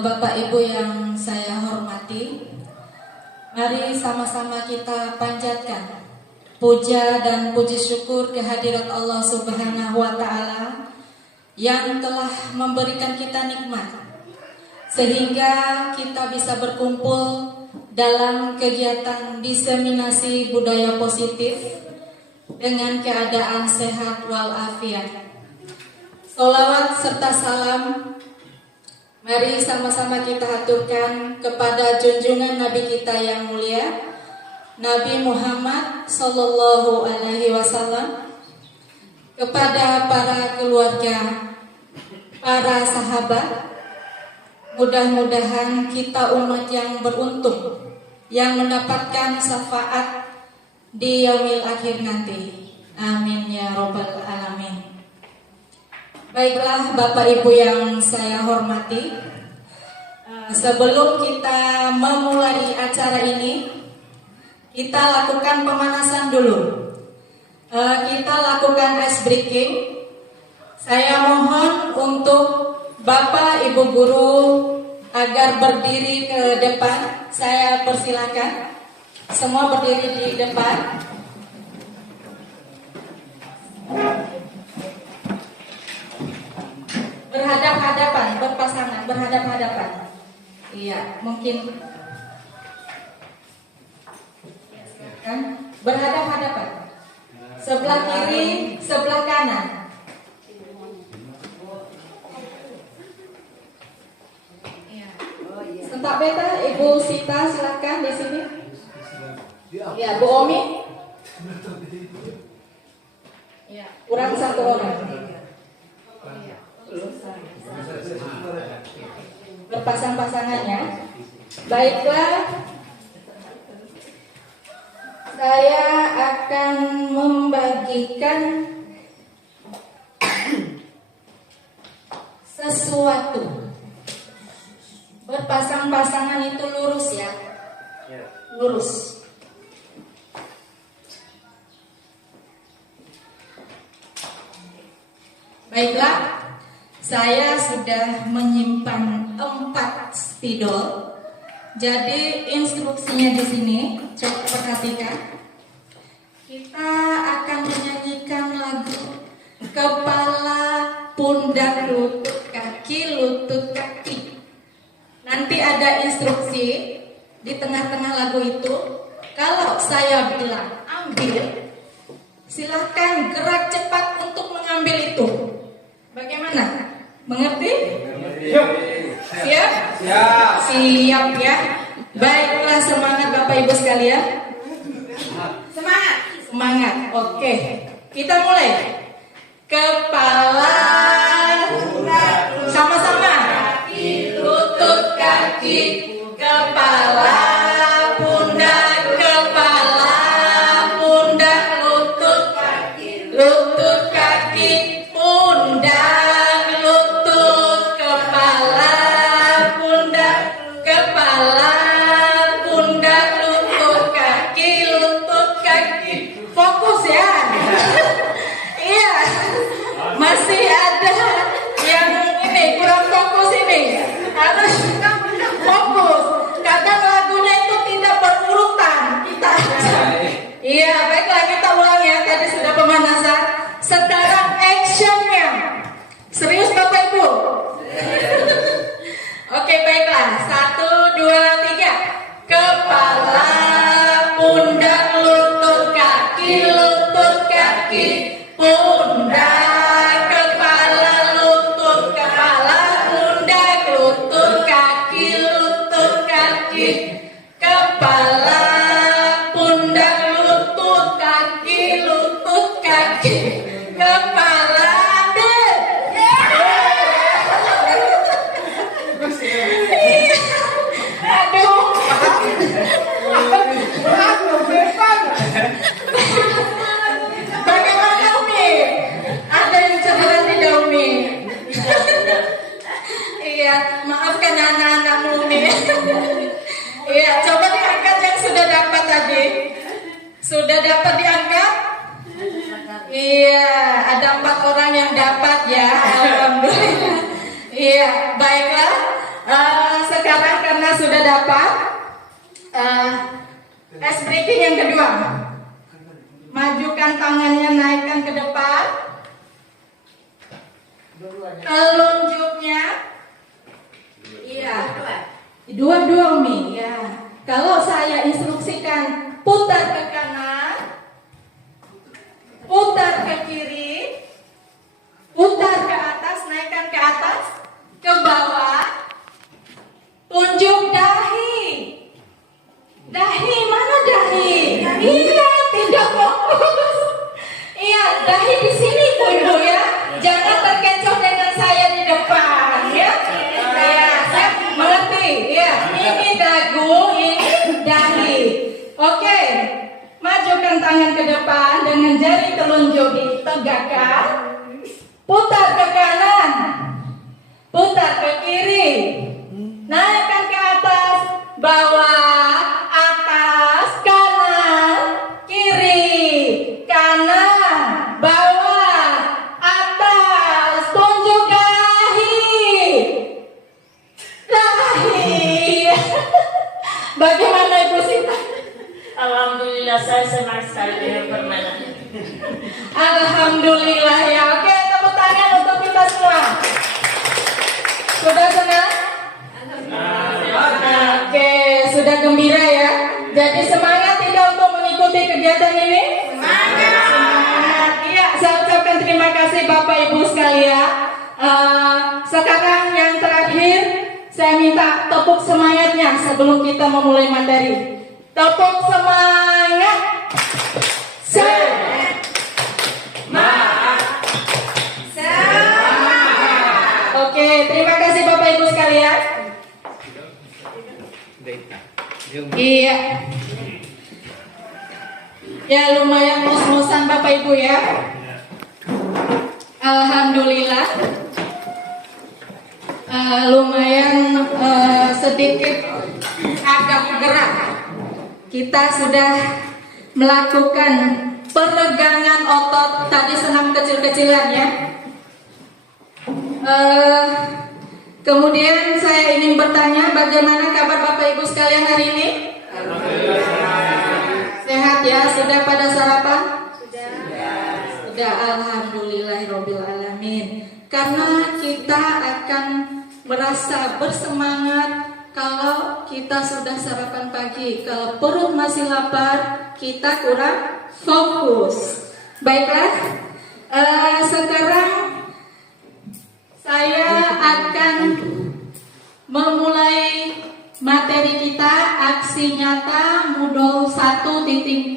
Bapak Ibu yang saya hormati, mari sama-sama kita panjatkan puja dan puji syukur kehadirat Allah Subhanahu wa Ta'ala yang telah memberikan kita nikmat sehingga kita bisa berkumpul dalam kegiatan diseminasi budaya positif dengan keadaan sehat walafiat. Sholawat serta salam mari sama-sama kita haturkan kepada junjungan Nabi kita yang mulia, Nabi Muhammad Sallallahu Alaihi Wasallam, kepada para keluarga, para sahabat. Mudah-mudahan kita umat yang beruntung, yang mendapatkan syafaat di yaumil akhir nanti. Amin ya robbal alamin. Baiklah Bapak Ibu yang saya hormati, sebelum kita memulai acara ini, kita lakukan pemanasan dulu. Kita lakukan ice breaking. Saya mohon untuk Bapak Ibu guru agar berdiri ke depan. Saya persilakan semua berdiri di depan. Berhadap-hadapan, berpasangan, berhadap-hadapan. Iya, mungkin kan berhadap-hadapan. Sebelah kiri, sebelah kanan. Sentak beta, Ibu Sita silakan di sini. Ya, Bu Omi. Ya, kurang satu orang. Berpasang-pasangannya. Baiklah, saya akan membagikan sesuatu. Berpasang-pasangan itu lurus ya, lurus. Baiklah, saya sudah menyimpan 4 spidol. Jadi instruksinya di sini, coba perhatikan. Kita akan menyanyikan lagu kepala, pundak, lutut, kaki, lutut, kaki. Nanti ada instruksi di tengah-tengah lagu itu. Kalau saya bilang ambil, silahkan gerak cepat untuk mengambil itu. Bagaimana? Mengerti? Siap? Siap ya. Baiklah, semangat Bapak Ibu sekalian. Semangat. Oke. Kita mulai. Kepala, sama-sama. Lutut, kaki, kepala, pundak, kepala, pundak, lutut, kaki, lutut, kaki, pundak, lutut, kepala, pundak, kepala, pundak, lutut, kaki, lutut, kaki. Fokus ya. Iya. Masih ada yang ini kurang fokus ini. Harus fokus. Kadang lagunya itu tidak berurutan. Kita iya, baiklah kita ulang ya. Tadi sudah pemanasan. Sekarang actionnya. Serius Bapak Ibu? Oke, baiklah. 1, 2, 3. Kepala, pundak, lutut, kaki, lutut, kaki, pundak, kepala, lutut, kepala, pundak, lutut, kaki, lutut, kaki, kepala, pundak, lutut, kaki, lutut, kaki, kepala. Aduh. Bagaimana Umi? Ada yang cedera tidak Umi? Iya, maafkan anak-anak Umi. Iya, coba diangkat yang sudah dapat tadi. Sudah dapat diangkat? Iya, ada 4 orang yang dapat ya. Alhamdulillah. Iya, baiklah. sekarang karena sudah dapat ice breaking yang kedua. Majukan tangannya, naikkan ke depan. Telunjuknya, iya, dua-dua Umi. Ya. Kalau saya instruksikan putar ke kanan, putar ke kiri, putar ke atas, naikkan ke atas, ke bawah, tunjuk dahi. Dahi, mana dahi? Iya, tidak fokus. Iya, dahi di sini Ibu ya. Jangan terkecoh dengan saya di depan ya. Saya mengerti ya. Ini dagu, ini dahi. Oke. Majukan tangan ke depan dengan jari telunjuk ditegakkan. Putar ke kanan. Putar ke kiri. Naikkan ke atas, bawah, atas, kanan, kiri, kanan, bawah, atas, tunjuk dahi. Dahi. Bagaimana Ibu Sita? Alhamdulillah, saya senang sekali dengan permainan ini. Alhamdulillah ya. Oke, tepuk tangan untuk kita semua. Sudah senang? Oke, sudah gembira ya. Jadi semangat tidak untuk mengikuti kegiatan ini? Semangat. Iya, saya ucapkan terima kasih Bapak Ibu sekalian. Sekarang yang terakhir, saya minta tepuk semangatnya sebelum kita memulai materi. Tepuk semangat. Semangat. Oke, terima kasih Bapak Ibu sekalian. Iya. Ya lumayan mus-musan Bapak Ibu ya. Alhamdulillah. Lumayan sedikit agak gerak. Kita sudah melakukan peregangan otot. Tadi senam kecil-kecilan ya. Kemudian saya ingin bertanya, bagaimana kabar Bapak Ibu sekalian hari ini? Sehat ya? Sudah pada sarapan? Sudah. Alhamdulillahirabbil alamin. Karena kita akan merasa bersemangat kalau kita sudah sarapan pagi. Kalau perut masih lapar, kita kurang fokus. Baiklah, sekarang saya akan memulai materi kita, aksi nyata modul 1.4,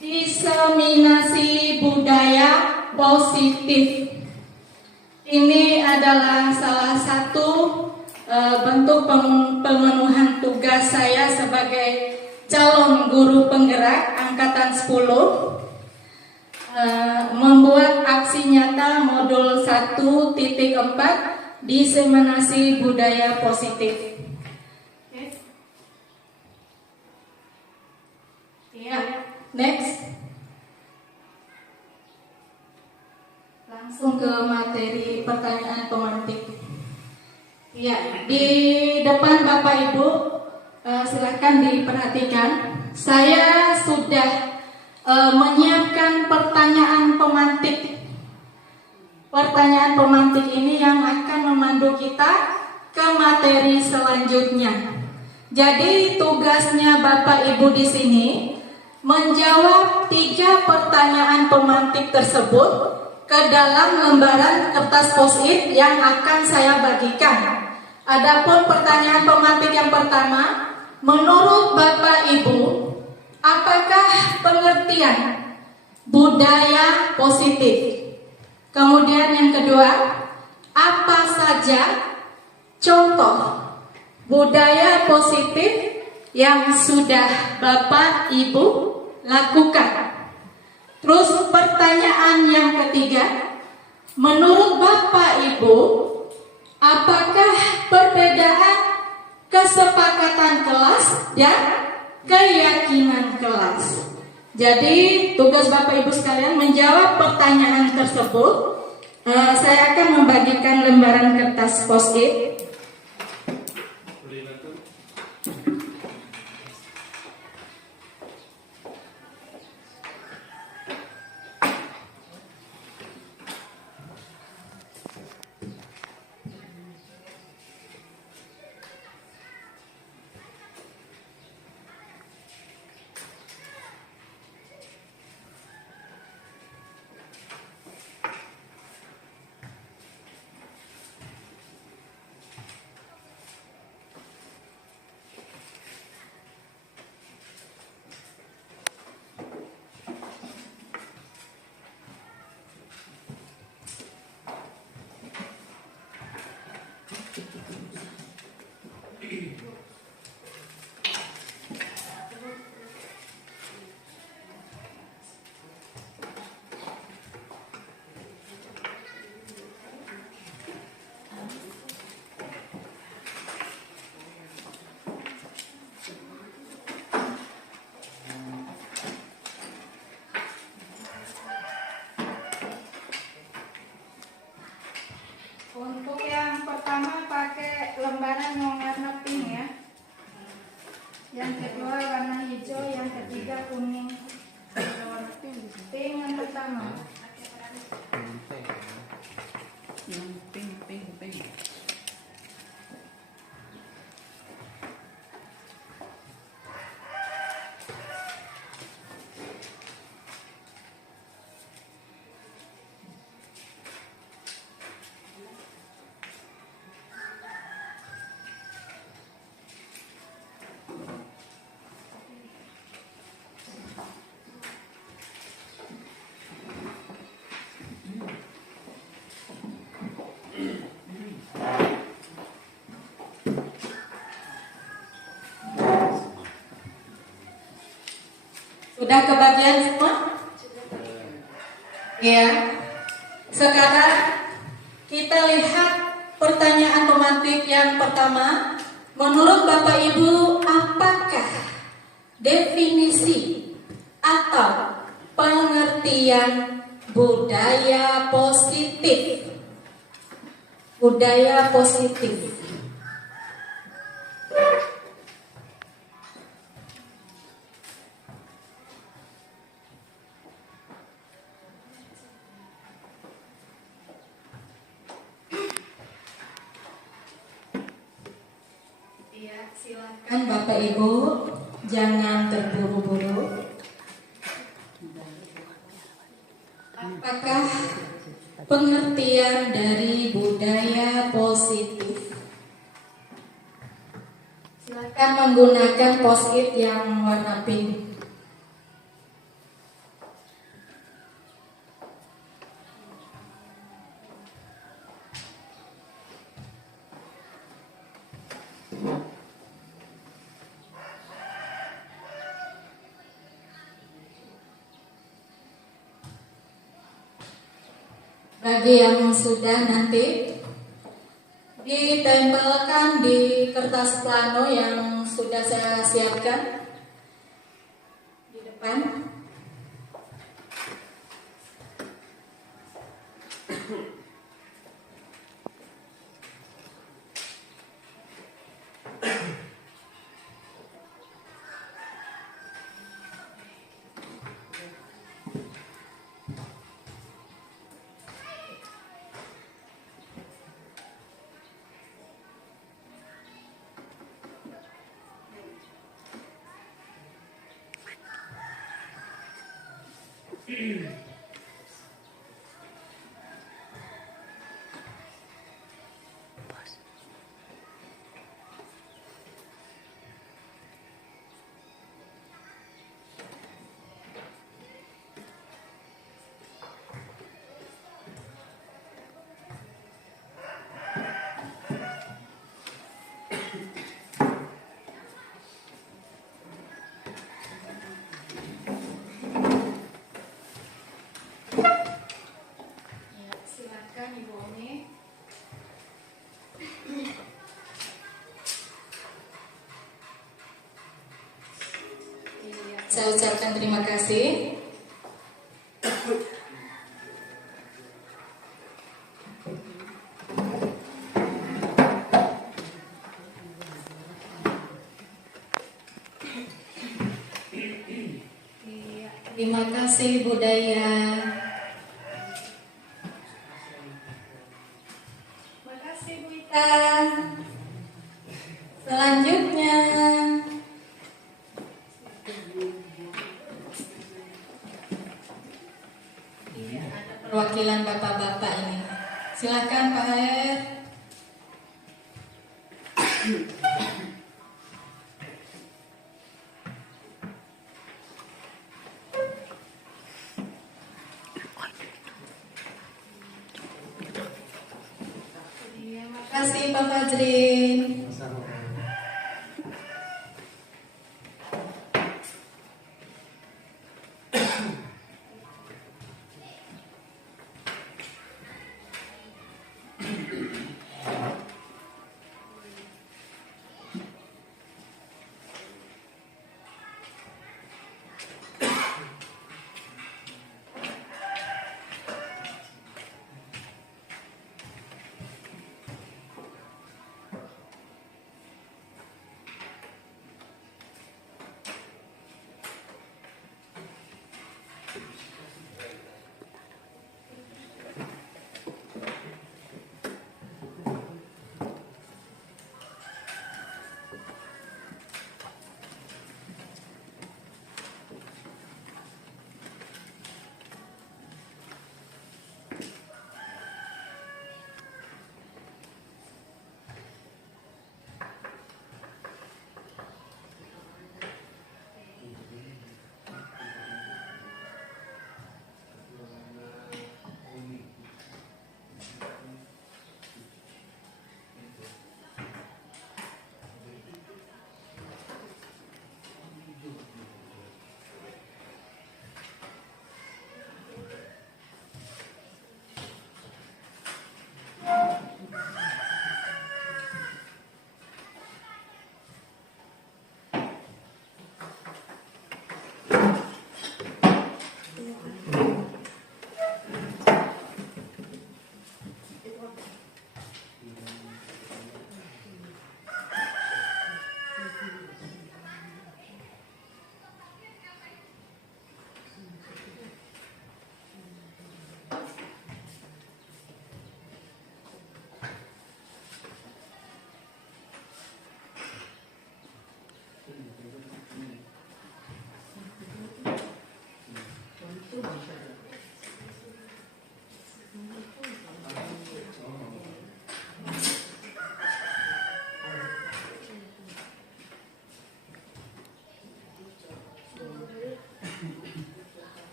diseminasi budaya positif. Ini adalah salah satu bentuk pemenuhan tugas saya sebagai calon guru penggerak angkatan 10. Membuat aksi nyata modul 1.4, diseminasi budaya positif. Ya, next. Langsung ke materi pertanyaan pemantik. Ya, di depan Bapak Ibu, silakan diperhatikan. Saya sudah menyiapkan pertanyaan pemantik. Pertanyaan pemantik ini yang akan memandu kita ke materi selanjutnya. Jadi tugasnya Bapak Ibu di sini menjawab 3 pertanyaan pemantik tersebut ke dalam lembaran kertas post-it yang akan saya bagikan. Adapun pertanyaan pemantik yang pertama, menurut Bapak Ibu, apakah pengertian budaya positif? Kemudian yang kedua, apa saja contoh budaya positif yang sudah Bapak Ibu lakukan? Terus pertanyaan yang ketiga, menurut Bapak Ibu, apakah perbedaan kesepakatan kelas dan keyakinan kelas? Jadi tugas Bapak Ibu sekalian menjawab pertanyaan tersebut. Saya akan membagikan lembaran kertas post-it. yang kedua warna hijau, yang ketiga kuning. Warna pink yang pertama. Pink. Sudah kebagian semua? Ya. Sekarang kita lihat pertanyaan pemantik yang pertama. Menurut Bapak Ibu, apakah definisi atau pengertian budaya positif? Budaya positif. Iya, silakan. Kan Bapak Ibu jangan terburu-buru. Apakah pengertian dari budaya positif? Silakan menggunakan post-it yang warna pink. Bagi yang sudah nanti ditempelkan di kertas plano yang sudah saya siapkan di depan. Ya, silakan Ibu Umi. Iya. Saya ucapkan terima kasih. Iya. Terima kasih budaya. Makasih Bu Ita. Dan selanjutnya Iya, ada perwakilan bapak-bapak ini. Silakan Pak Hair. Iya, Terima kasih Pak Fajrin.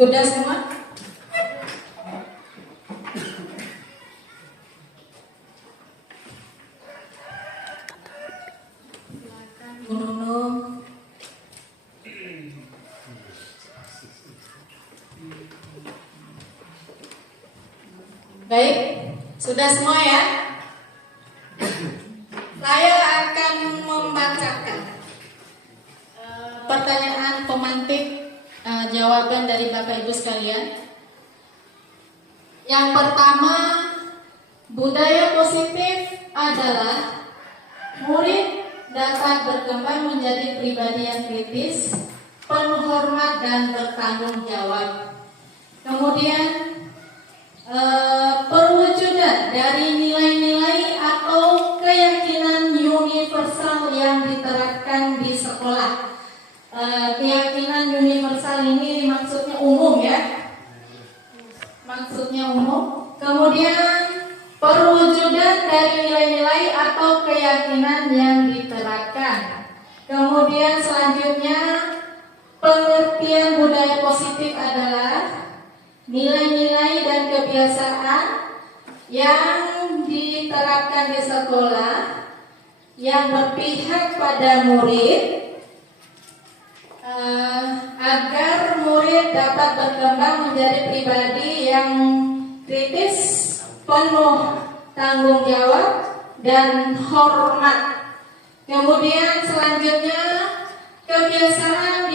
Sudah semua? Silakan Bu Nunung. Baik, sudah semua ya? Saya akan membacakan pertanyaan pemantik jawaban dari Bapak Ibu sekalian. Yang pertama, budaya positif adalah murid dapat berkembang menjadi pribadi yang kritis, penuh hormat dan bertanggung jawab. Kemudian perwujudan dari nilai-nilai atau keyakinan universal yang diterapkan di sekolah. Keyakinan universal ini maksudnya umum ya. Maksudnya umum. Kemudian perwujudan dari nilai-nilai atau keyakinan yang diterapkan. Kemudian selanjutnya pengertian budaya positif adalah nilai-nilai dan kebiasaan yang diterapkan di sekolah yang berpihak pada murid agar murid dapat berkembang menjadi pribadi yang kritis, penuh tanggung jawab dan hormat. Kemudian selanjutnya kebiasaan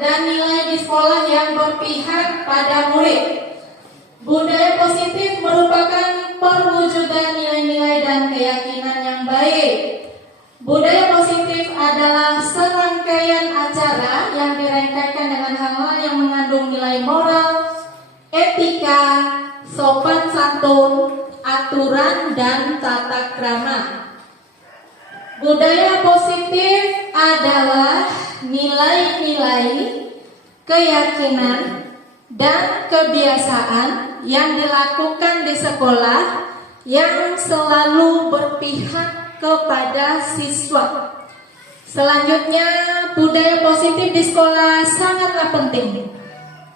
dan nilai di sekolah yang berpihak pada murid. Budaya positif merupakan perwujudan nilai-nilai dan keyakinan yang baik. Budaya positif adalah serangkaian acara yang dirangkaikan dengan hal-hal yang mengandung nilai moral, etika, sopan santun, aturan, dan tata krama. Budaya positif adalah nilai-nilai, keyakinan, dan kebiasaan yang dilakukan di sekolah yang selalu berpihak kepada siswa. Selanjutnya, budaya positif di sekolah sangatlah penting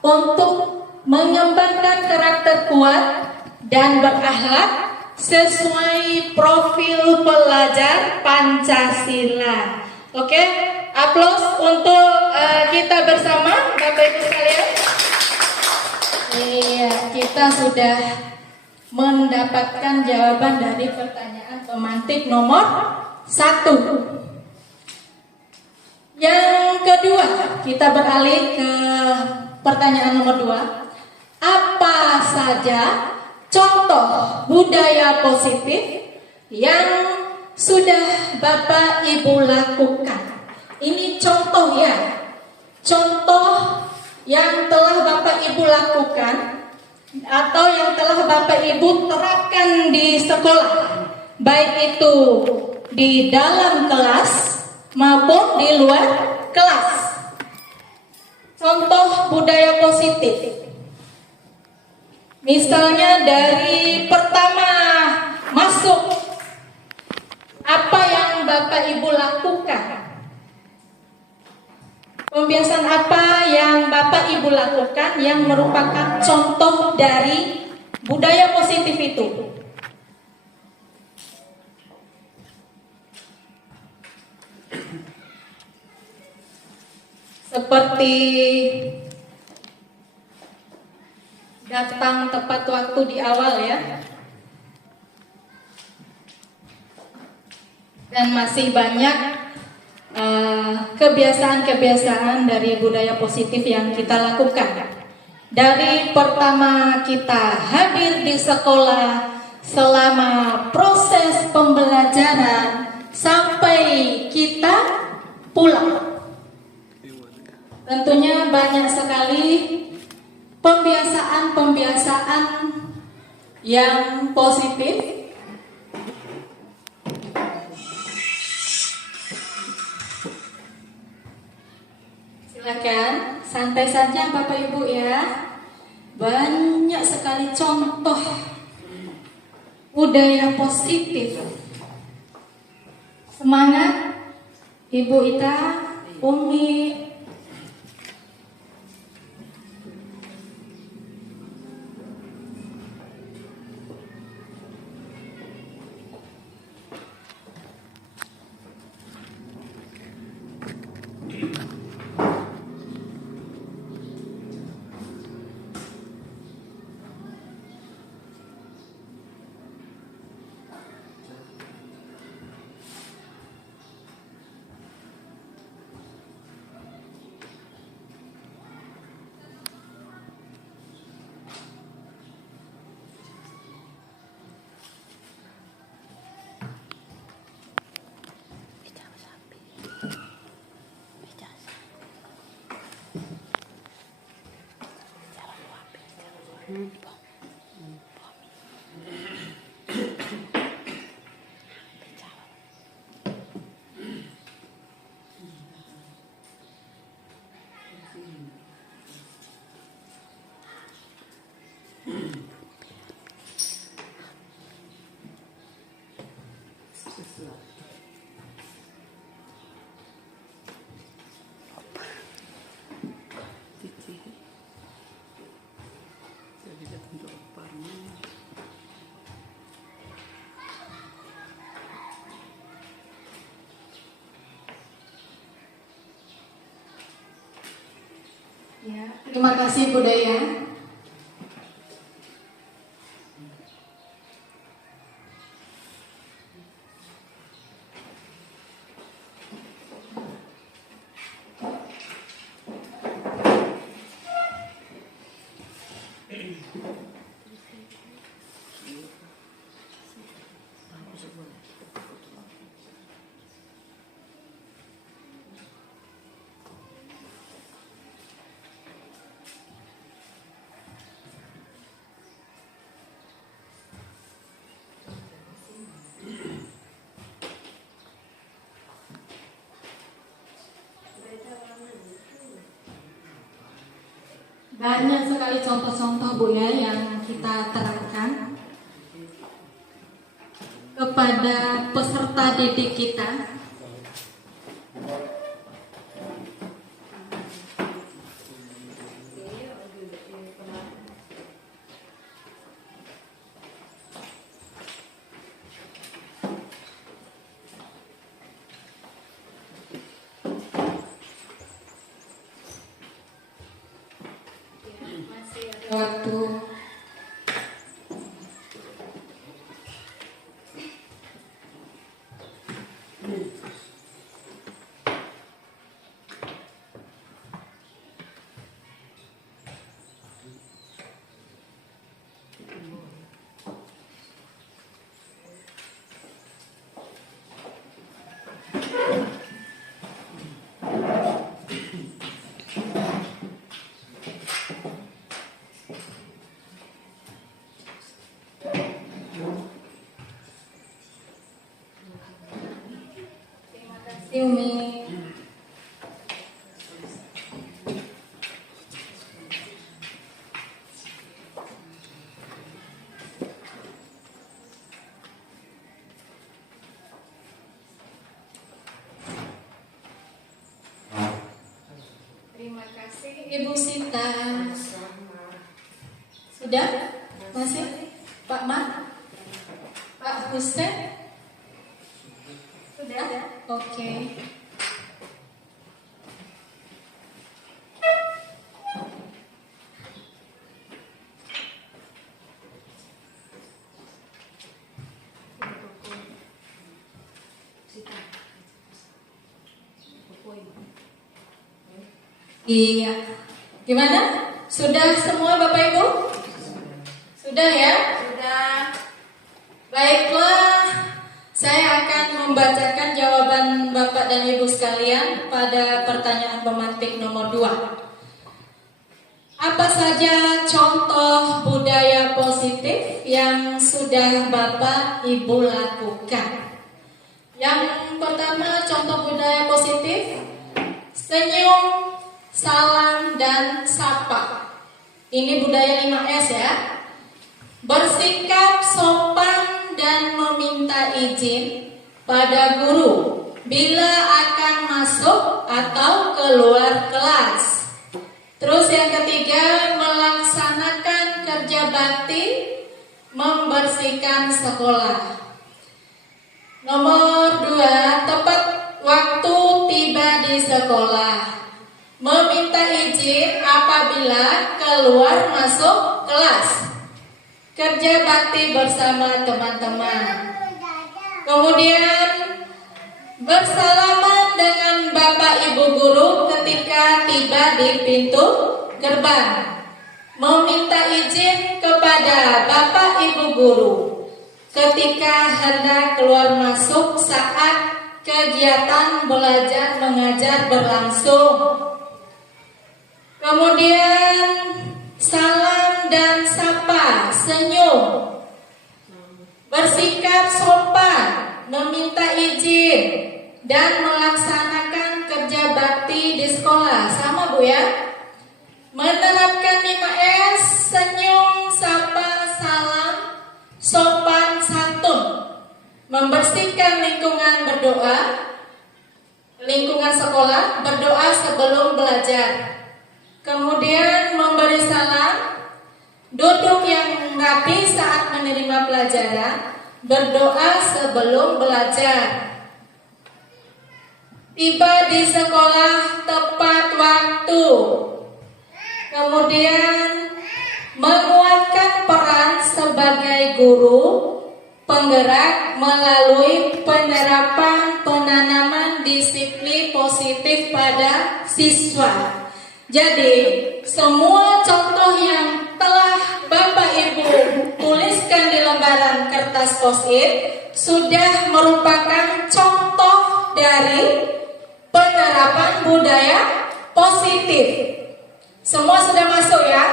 untuk mengembangkan karakter kuat dan berakhlak sesuai profil pelajar Pancasila. Oke, aplaus untuk kita bersama, Bapak Ibu sekalian. Iya, kita sudah mendapatkan jawaban dari pertanyaan pemantik nomor 1. Yang kedua, kita beralih ke pertanyaan nomor 2. Apa saja contoh budaya positif yang sudah Bapak Ibu lakukan? Ini contoh ya, contoh yang telah Bapak Ibu lakukan atau yang telah Bapak Ibu terapkan di sekolah, baik itu di dalam kelas maupun di luar kelas. Contoh budaya positif, misalnya dari pertama masuk, apa yang Bapak Ibu lakukan? Pembiasaan apa yang Bapak Ibu lakukan yang merupakan contoh dari budaya positif itu? Seperti datang tepat waktu di awal ya. Dan masih banyak kebiasaan-kebiasaan dari budaya positif yang kita lakukan. Dari pertama kita hadir di sekolah selama proses pembelajaran sampai kita pulang. Tentunya banyak sekali pembiasaan-pembiasaan yang positif. Silakan, santai saja Bapak Ibu ya. Banyak sekali contoh budaya positif. Semangat Ibu Ita, Umi. Ya, terima kasih Budaya. Banyak sekali contoh-contoh Bu ya yang kita terapkan kepada peserta didik kita. Waktu Umi. Terima kasih Ibu Sita. Sudah? Masih? Pak Mat? Pak Husen? Sudah? Oke. Iya. Gimana? Sudah semua Bapak Ibu? Sudah ya? Sudah. Baiklah, saya akan membacakan jawaban Bapak dan Ibu sekalian pada pertanyaan pemantik nomor 2. Apa saja contoh budaya positif yang sudah Bapak Ibu lakukan? Yang pertama, contoh budaya positif: senyum, salam, dan sapa. Ini budaya 5S ya. Bersikap sopan dan meminta izin pada guru bila akan masuk atau keluar kelas. Terus yang ketiga, melaksanakan kerja bakti membersihkan sekolah. Nomor 2, tepat waktu tiba di sekolah. Meminta izin apabila keluar masuk kelas. Kerja bakti bersama teman-teman. Kemudian bersalaman dengan Bapak Ibu guru ketika tiba di pintu gerbang. Meminta izin kepada Bapak Ibu guru ketika hendak keluar masuk saat kegiatan belajar mengajar berlangsung. Kemudian salam dan dengan sapa, senyum, bersikap sopan, meminta izin, dan melaksanakan kerja bakti di sekolah. Sama Bu ya? Menerapkan 5S, senyum, sapa, salam, sopan, santun. Membersihkan lingkungan berdoa, lingkungan sekolah, berdoa sebelum belajar. Kemudian memberi salam, duduk yang rapi saat menerima pelajaran, berdoa sebelum belajar. Tiba di sekolah tepat waktu. Kemudian menguatkan peran sebagai guru penggerak melalui penerapan penanaman disiplin positif pada siswa. Jadi semua contoh yang telah Bapak Ibu tuliskan di lembaran kertas post-it sudah merupakan contoh dari penerapan budaya positif. Semua sudah masuk ya.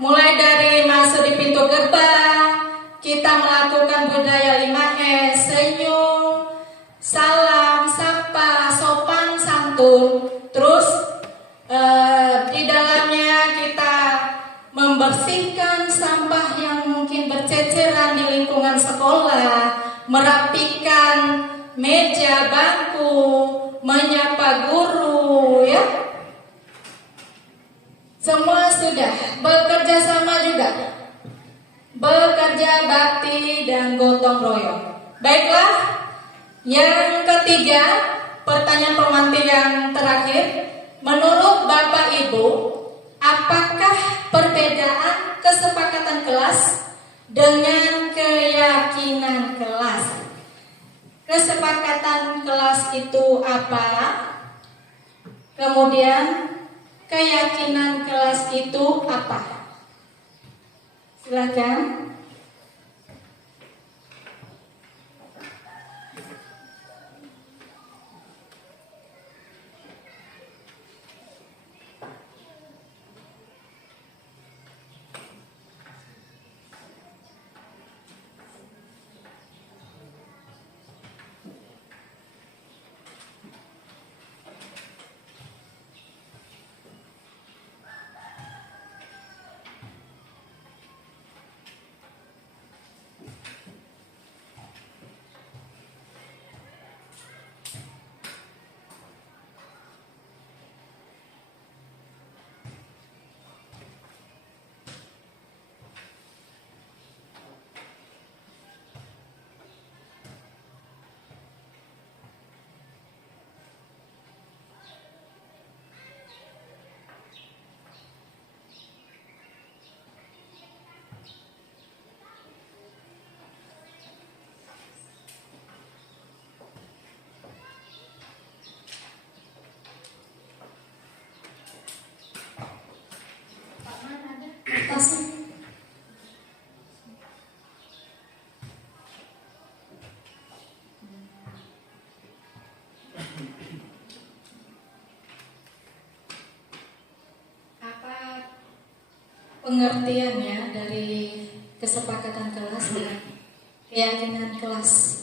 Mulai dari masuk di pintu gerbang, kita melakukan budaya 5S, senyum, salam, sapa, sopan, santun. Terus di dalamnya kita membersihkan sampah yang mungkin berceceran di lingkungan sekolah, merapikan meja, bangku, menyapa guru, ya. Semua sudah bekerja sama juga, bekerja bakti dan gotong royong. Baiklah, yang ketiga, pertanyaan pemantik yang terakhir. Menurut Bapak Ibu, apakah perbedaan kesepakatan kelas dengan keyakinan kelas? Kesepakatan kelas itu apa? Kemudian keyakinan kelas itu apa? Silakan. Apa pengertiannya dari kesepakatan kelas dan keyakinan kelas?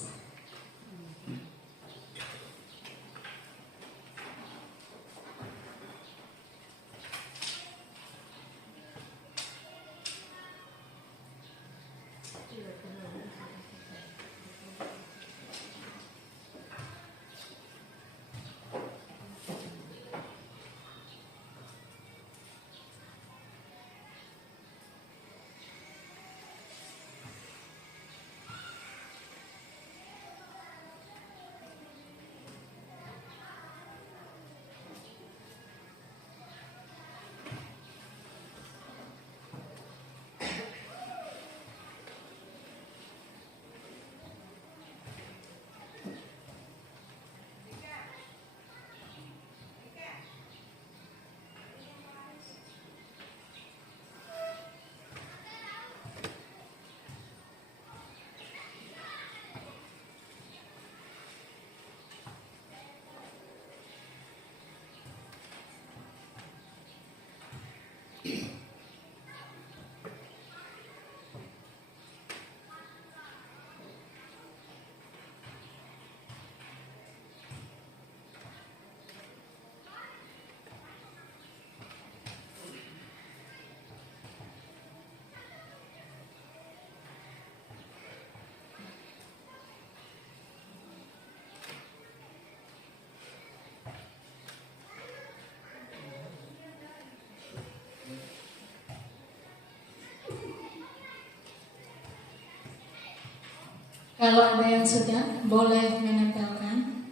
Kalau ada yang sudah, boleh menempelkan.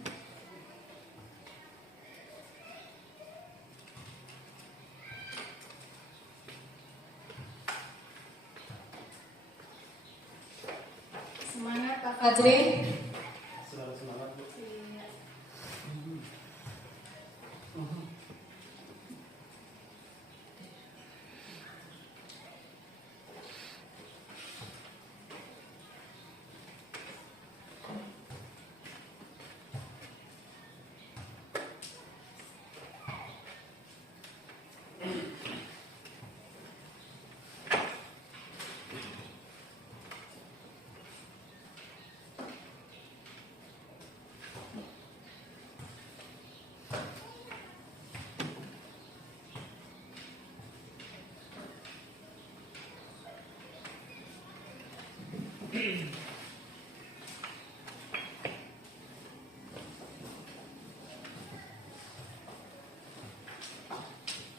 Semangat Pak Fajri. Semangat Bu.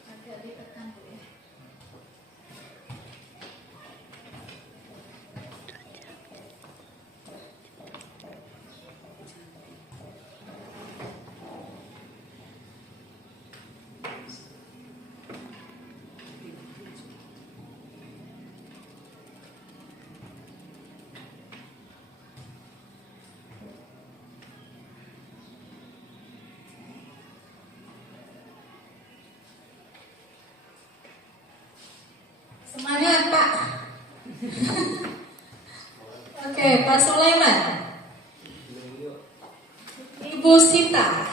Agak ditekan dulu ya. Semangat Pak. Oke, Pak Sulaiman. Ibu Sita.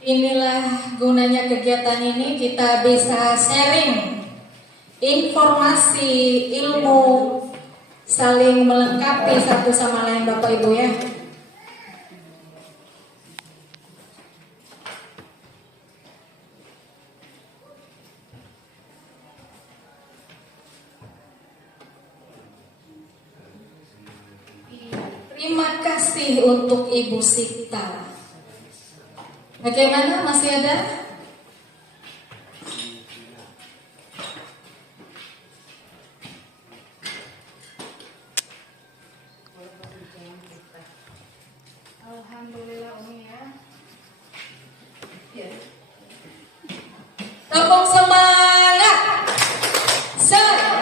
Inilah gunanya kegiatan ini, kita bisa sharing informasi, ilmu, saling melengkapi satu sama lain Bapak Ibu ya. Terima kasih untuk Ibu Sita. Bagaimana, masih ada? Alhamdulillah Umi ya. Tepuk semangat. Semangat.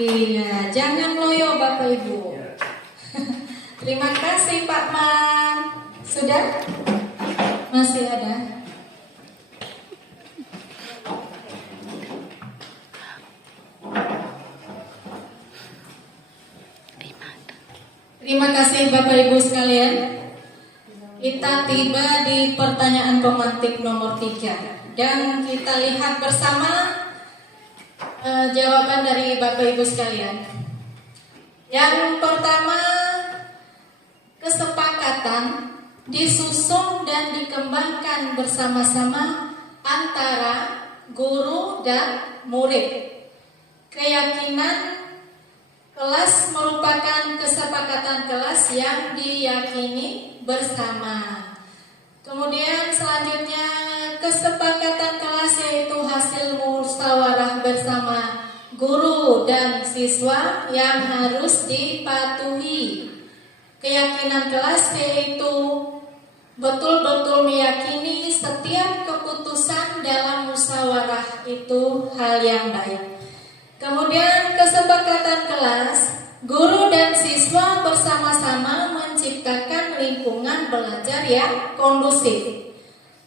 Iya, jangan loyo Bapak Ibu. Terima kasih Pak Man. Sudah? Masih ada? Terima kasih Bapak Ibu sekalian. Kita tiba di pertanyaan pemantik nomor 3 dan kita lihat bersama jawaban dari Bapak Ibu sekalian. Yang pertama, kesepakatan disusun dan dikembangkan bersama-sama antara guru dan murid. Keyakinan kelas merupakan kesepakatan kelas yang diyakini bersama. Kemudian selanjutnya, kesepakatan kelas yaitu hasil musyawarah bersama guru dan siswa yang harus dipatuhi. Keyakinan kelas yaitu betul-betul meyakini setiap keputusan dalam musyawarah itu hal yang baik. Kemudian kesepakatan kelas, guru dan siswa bersama-sama menciptakan lingkungan belajar yang kondusif.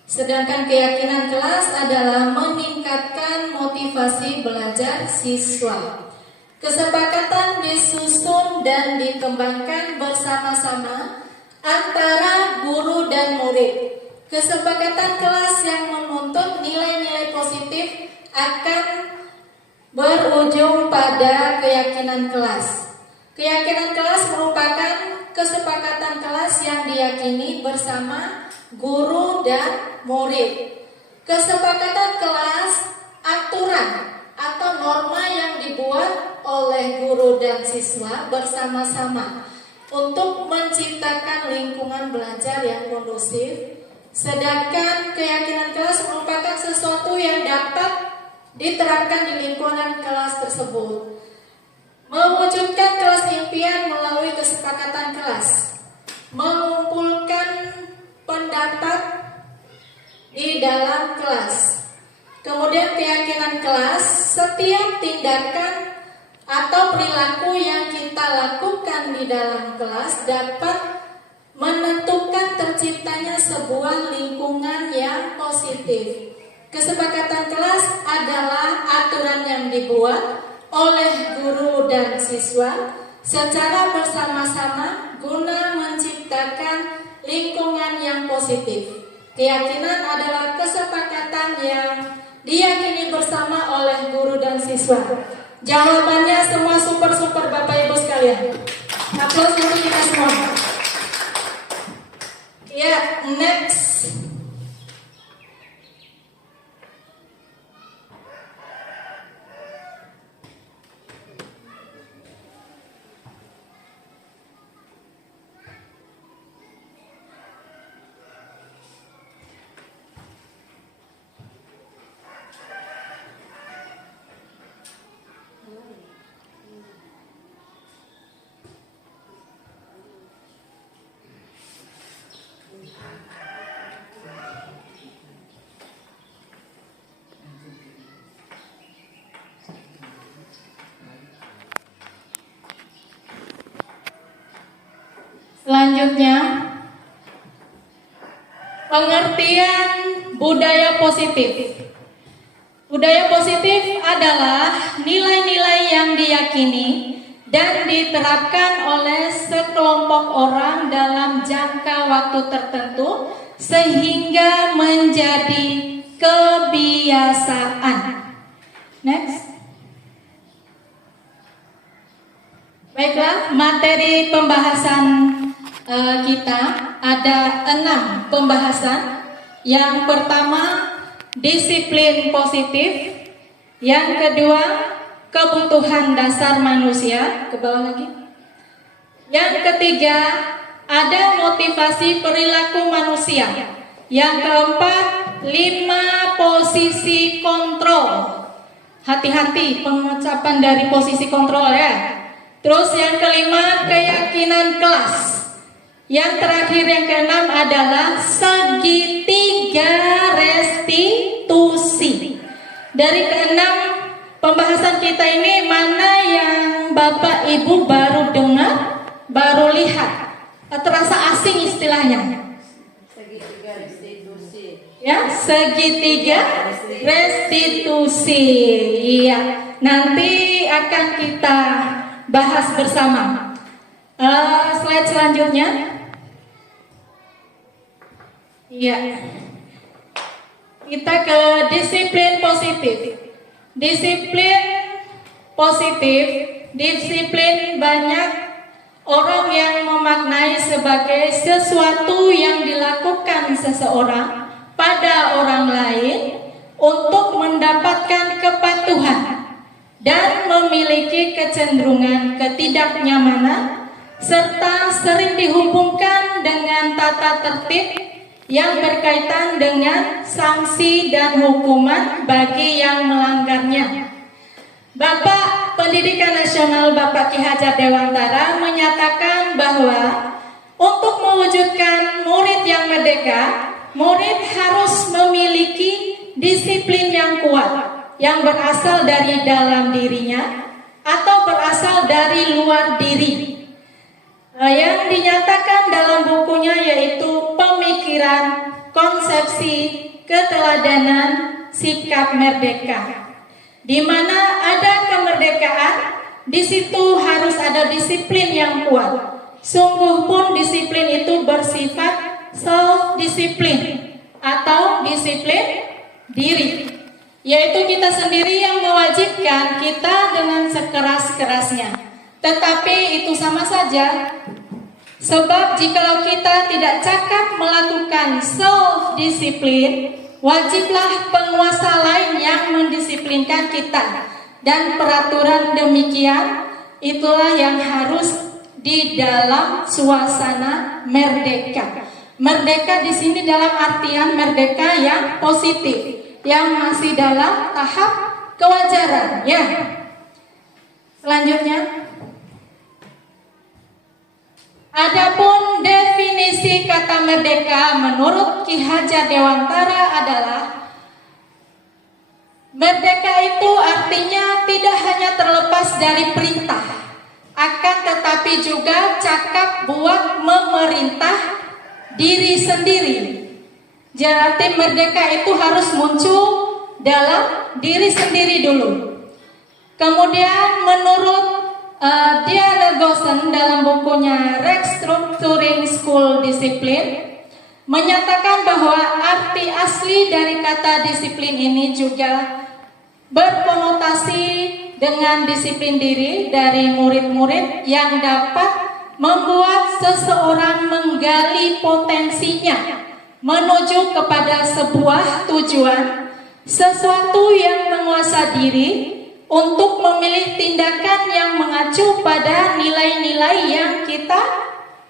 Sedangkan keyakinan kelas adalah meningkatkan motivasi belajar siswa. Kesepakatan disusun dan dikembangkan bersama-sama antara guru dan murid. Kesepakatan kelas yang menuntut nilai-nilai positif akan berujung pada keyakinan kelas. Keyakinan kelas merupakan kesepakatan kelas yang diyakini bersama guru dan murid. Kesepakatan kelas, aturan atau norma yang dibuat oleh guru dan siswa bersama-sama untuk menciptakan lingkungan belajar yang kondusif. Sedangkan keyakinan kelas merupakan sesuatu yang dapat diterapkan di lingkungan kelas tersebut. Mewujudkan kelas impian melalui kesepakatan kelas, mengumpulkan pendapat di dalam kelas. Kemudian keyakinan kelas, setiap tindakan atau perilaku yang kita lakukan di dalam kelas dapat menentukan terciptanya sebuah lingkungan yang positif. Kesepakatan kelas adalah aturan yang dibuat oleh guru dan siswa secara bersama-sama guna menciptakan lingkungan yang positif. Keyakinan adalah kesepakatan yang diyakini bersama oleh guru dan siswa. Jawabannya semua super Bapak Ibu sekalian. Aplaus untuk kita semua. Ya, next. Selanjutnya, pengertian budaya positif. Budaya positif adalah nilai-nilai yang diyakini dan diterapkan oleh sekelompok orang dalam jangka waktu tertentu sehingga menjadi kebiasaan. Next. Baiklah, materi pembahasan kita ada 6 pembahasan. Yang pertama, disiplin positif. Yang kedua, kebutuhan dasar manusia. Ke bawah lagi. Yang ketiga, ada motivasi perilaku manusia. Yang keempat, 5 posisi kontrol. Hati-hati pengucapan dari posisi kontrol ya. Terus yang kelima, keyakinan kelas. Yang terakhir yang keenam adalah segitiga restitusi. Dari keenam pembahasan kita ini, mana yang Bapak Ibu baru dengar, baru lihat, terasa asing istilahnya? Segitiga restitusi. Ya, segitiga restitusi. Iya, nanti akan kita bahas bersama. Slide selanjutnya. Iya. Kita ke disiplin positif. Disiplin positif, disiplin banyak orang yang memaknai sebagai sesuatu yang dilakukan seseorang pada orang lain untuk mendapatkan kepatuhan dan memiliki kecenderungan ketidaknyamanan, serta sering dihubungkan dengan tata tertib yang berkaitan dengan sanksi dan hukuman bagi yang melanggarnya. Bapak Pendidikan Nasional Bapak Ki Hajar Dewantara menyatakan bahwa untuk mewujudkan murid yang merdeka, murid harus memiliki disiplin yang kuat yang berasal dari dalam dirinya atau berasal dari luar diri. Yang dinyatakan dalam bukunya yaitu Pemikiran, Konsepsi, Keteladanan, Sikap Merdeka. Di mana ada kemerdekaan, di situ harus ada disiplin yang kuat. Sungguh pun disiplin itu bersifat self-disiplin atau disiplin diri. Yaitu kita sendiri yang mewajibkan kita dengan sekeras-kerasnya. Tetapi itu sama saja. Sebab jikalau kita tidak cakap melakukan self-disiplin, Wajiblah penguasa lain yang mendisiplinkan kita, dan peraturan demikian itulah yang harus di dalam suasana merdeka. Merdeka di sini dalam artian merdeka yang positif, yang masih dalam tahap kewajaran, ya. Selanjutnya, adapun definisi kata merdeka menurut Ki Hajar Dewantara adalah merdeka itu artinya tidak hanya terlepas dari perintah, akan tetapi juga cakap buat memerintah diri sendiri. Jadi merdeka itu harus muncul dalam diri sendiri dulu. Kemudian menurut Diana Gosen dalam bukunya Restructuring School Discipline menyatakan bahwa arti asli dari kata disiplin ini juga berkonotasi dengan disiplin diri dari murid-murid yang dapat membuat seseorang menggali potensinya menuju kepada sebuah tujuan, sesuatu yang menguasai diri untuk memilih tindakan yang mengacu pada nilai-nilai yang kita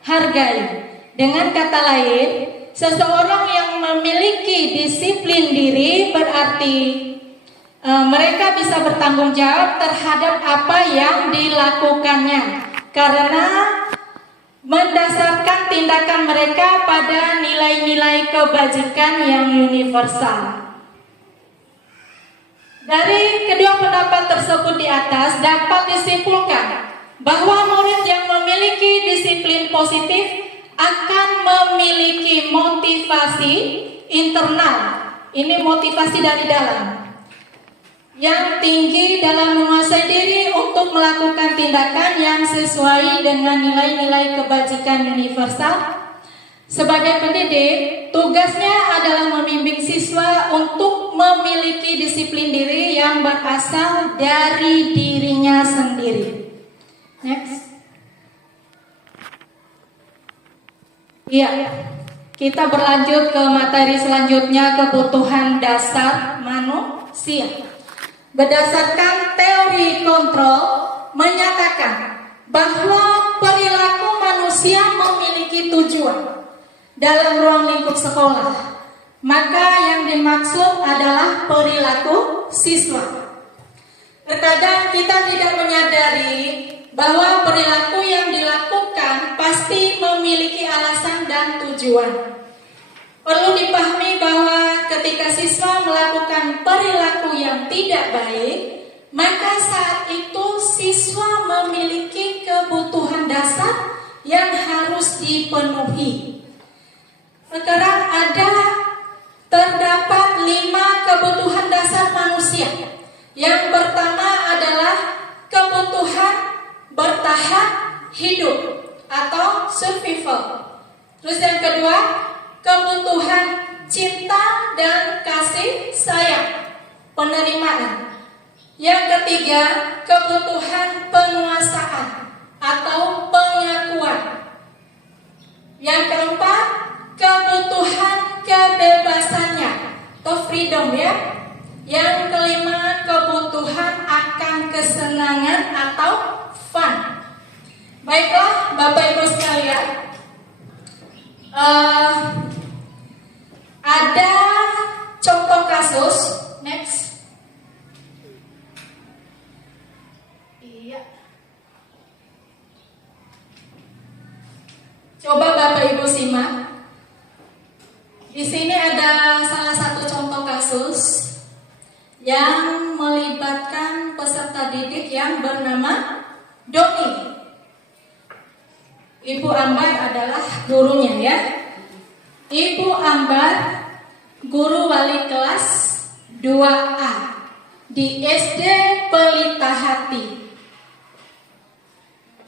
hargai. Dengan kata lain, seseorang yang memiliki disiplin diri berarti mereka bisa bertanggung jawab terhadap apa yang dilakukannya, karena mendasarkan tindakan mereka pada nilai-nilai kebajikan yang universal. Dari kedua pendapat tersebut di atas dapat disimpulkan bahwa murid yang memiliki disiplin positif akan memiliki motivasi internal, ini motivasi dari dalam, yang tinggi dalam menguasai diri untuk melakukan tindakan yang sesuai dengan nilai-nilai kebajikan universal. Sebagai pendidik, tugasnya adalah membimbing siswa untuk memiliki disiplin diri yang berasal dari dirinya sendiri. Next. Iya, kita berlanjut ke materi selanjutnya, kebutuhan dasar manusia. Berdasarkan teori kontrol menyatakan bahwa perilaku manusia memiliki tujuan dalam ruang lingkup sekolah, maka yang dimaksud adalah perilaku siswa. Terkadang kita tidak menyadari bahwa perilaku yang dilakukan pasti memiliki alasan dan tujuan. Perlu dipahami bahwa ketika siswa melakukan perilaku yang tidak baik, maka saat itu siswa memiliki kebutuhan dasar yang harus dipenuhi. Sekarang terdapat 5 kebutuhan dasar manusia. Yang pertama adalah kebutuhan bertahan hidup atau survival. Terus yang kedua, kebutuhan cinta dan kasih sayang, penerimaan. Yang ketiga, kebutuhan penguasaan atau pengakuan. Yang keempat, kebutuhan kebebasannya atau freedom, ya. Yang kelima, kebutuhan akan kesenangan atau fun. Baiklah Bapak Ibu sekalian, ada contoh kasus. Next. Iya. Coba Bapak Ibu simak. Di sini ada salah satu contoh kasus yang melibatkan peserta didik yang bernama Doni. Ibu Ambar adalah gurunya, ya. Ibu Ambar guru wali kelas 2A di SD Pelita Hati.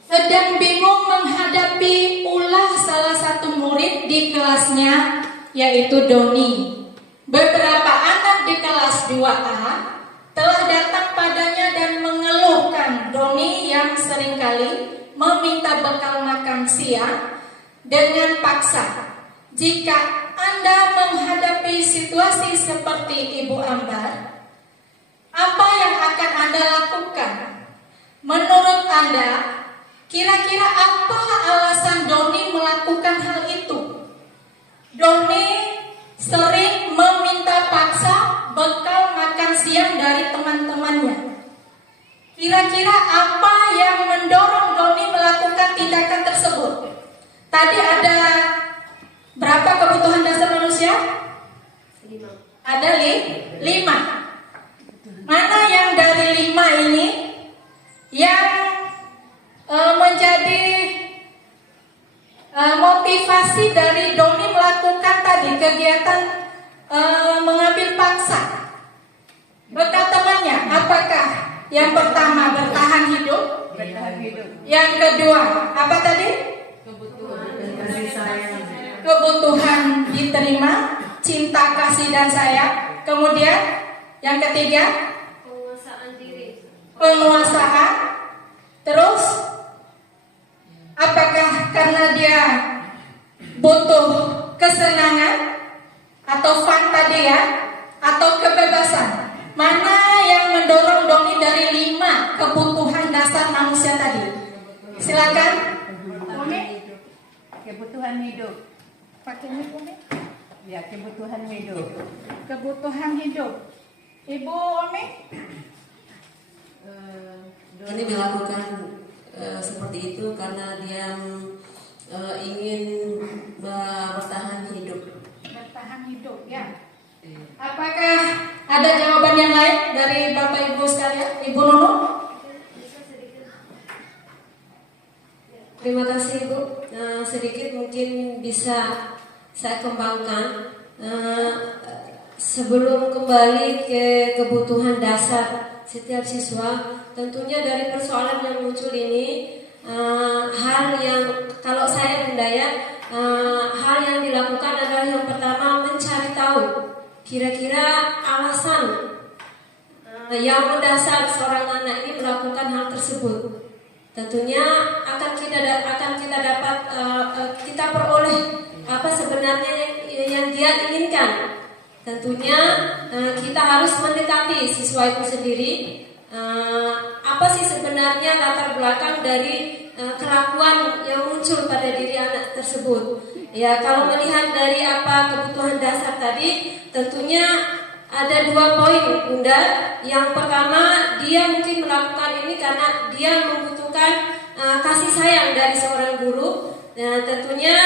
Sedang bingung menghadapi ulah salah satu murid di kelasnya, yaitu Doni. Beberapa anak di kelas 2A telah datang padanya dan mengeluhkan Doni yang seringkali meminta bekal makan siang dengan paksa jika Anda menghadapi situasi seperti Ibu Ambar, apa yang akan Anda lakukan? Menurut Anda, kira-kira apa alasan Doni melakukan hal itu? Doni sering meminta paksa bekal makan siang dari teman-temannya. Kira-kira apa yang mendorong Doni melakukan tindakan tersebut? Tadi ada berapa kebutuhan dasar manusia? 5. Ada 5. Mana yang dari 5 ini yang menjadi motivasi dari Doni melakukan tadi kegiatan mengambil paksa bekal temannya? Apakah yang pertama bertahan hidup? Yang kedua apa tadi? Kebutuhan diterima, cinta, kasih dan sayang. Kemudian yang ketiga penguasaan. Terus apakah karena dia butuh kesenangan atau fun tadi ya, atau kebebasan? Mana yang mendorong Doni dari 5 kebutuhan dasar manusia tadi? Silakan. Kebutuhan hidup. Pakai ini Umi? Ya, kebutuhan hidup. Kebutuhan hidup. Ibu Umi? Doni melakukan seperti itu karena dia ingin bertahan hidup. Bertahan hidup, ya. Apakah ada jawaban yang lain dari Bapak Ibu sekalian? Ibu Nunu? Terima kasih Bu. Sedikit mungkin bisa saya kembangkan. Sebelum kembali ke kebutuhan dasar setiap siswa, tentunya dari persoalan yang muncul ini, hal yang kalau saya berdaya, hal yang dilakukan adalah yang pertama mencari tahu kira-kira alasan yang mendasar seorang anak ini melakukan hal tersebut. Tentunya akan kita dapat kita peroleh apa sebenarnya yang dia inginkan. Tentunya kita harus mendekati siswa itu sendiri. Apa sih sebenarnya latar belakang dari kelakuan yang muncul pada diri anak tersebut? Ya, kalau melihat dari apa kebutuhan dasar tadi, tentunya ada 2 poin Bunda. Yang pertama, dia mungkin melakukan ini karena dia membutuhkan kasih sayang dari seorang guru. Tentunya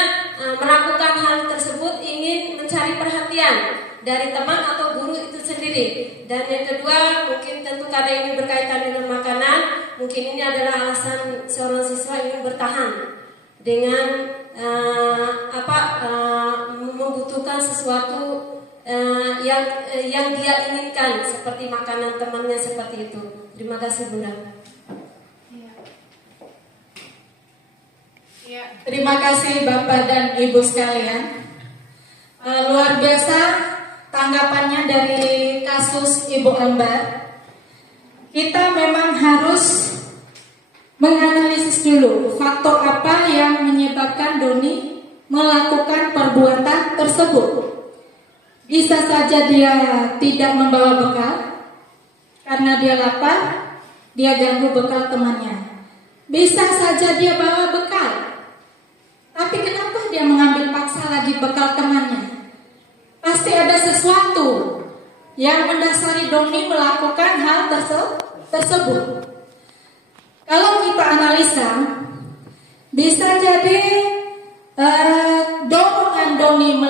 melakukan hal tersebut ingin mencari perhatian dari teman atau guru itu sendiri. Dan yang kedua, mungkin tentu karena ini berkaitan dengan makanan, mungkin ini adalah alasan seorang siswa ingin bertahan dengan membutuhkan sesuatu yang dia inginkan, seperti makanan temannya seperti itu. Terima kasih Bunda. Terima kasih Bapak dan Ibu sekalian. Luar biasa tanggapannya dari kasus Ibu Ambar. Kita memang harus menganalisis dulu faktor apa yang menyebabkan Doni melakukan perbuatan tersebut. Bisa saja dia tidak membawa bekal karena dia lapar, dia ganggu bekal temannya. Bisa saja dia bawa bekal, tapi kenapa dia mengambil paksa lagi bekal temannya? Pasti ada sesuatu yang mendasari Doni melakukan hal tersebut. Kalau kita analisa, bisa jadi dorongan Doni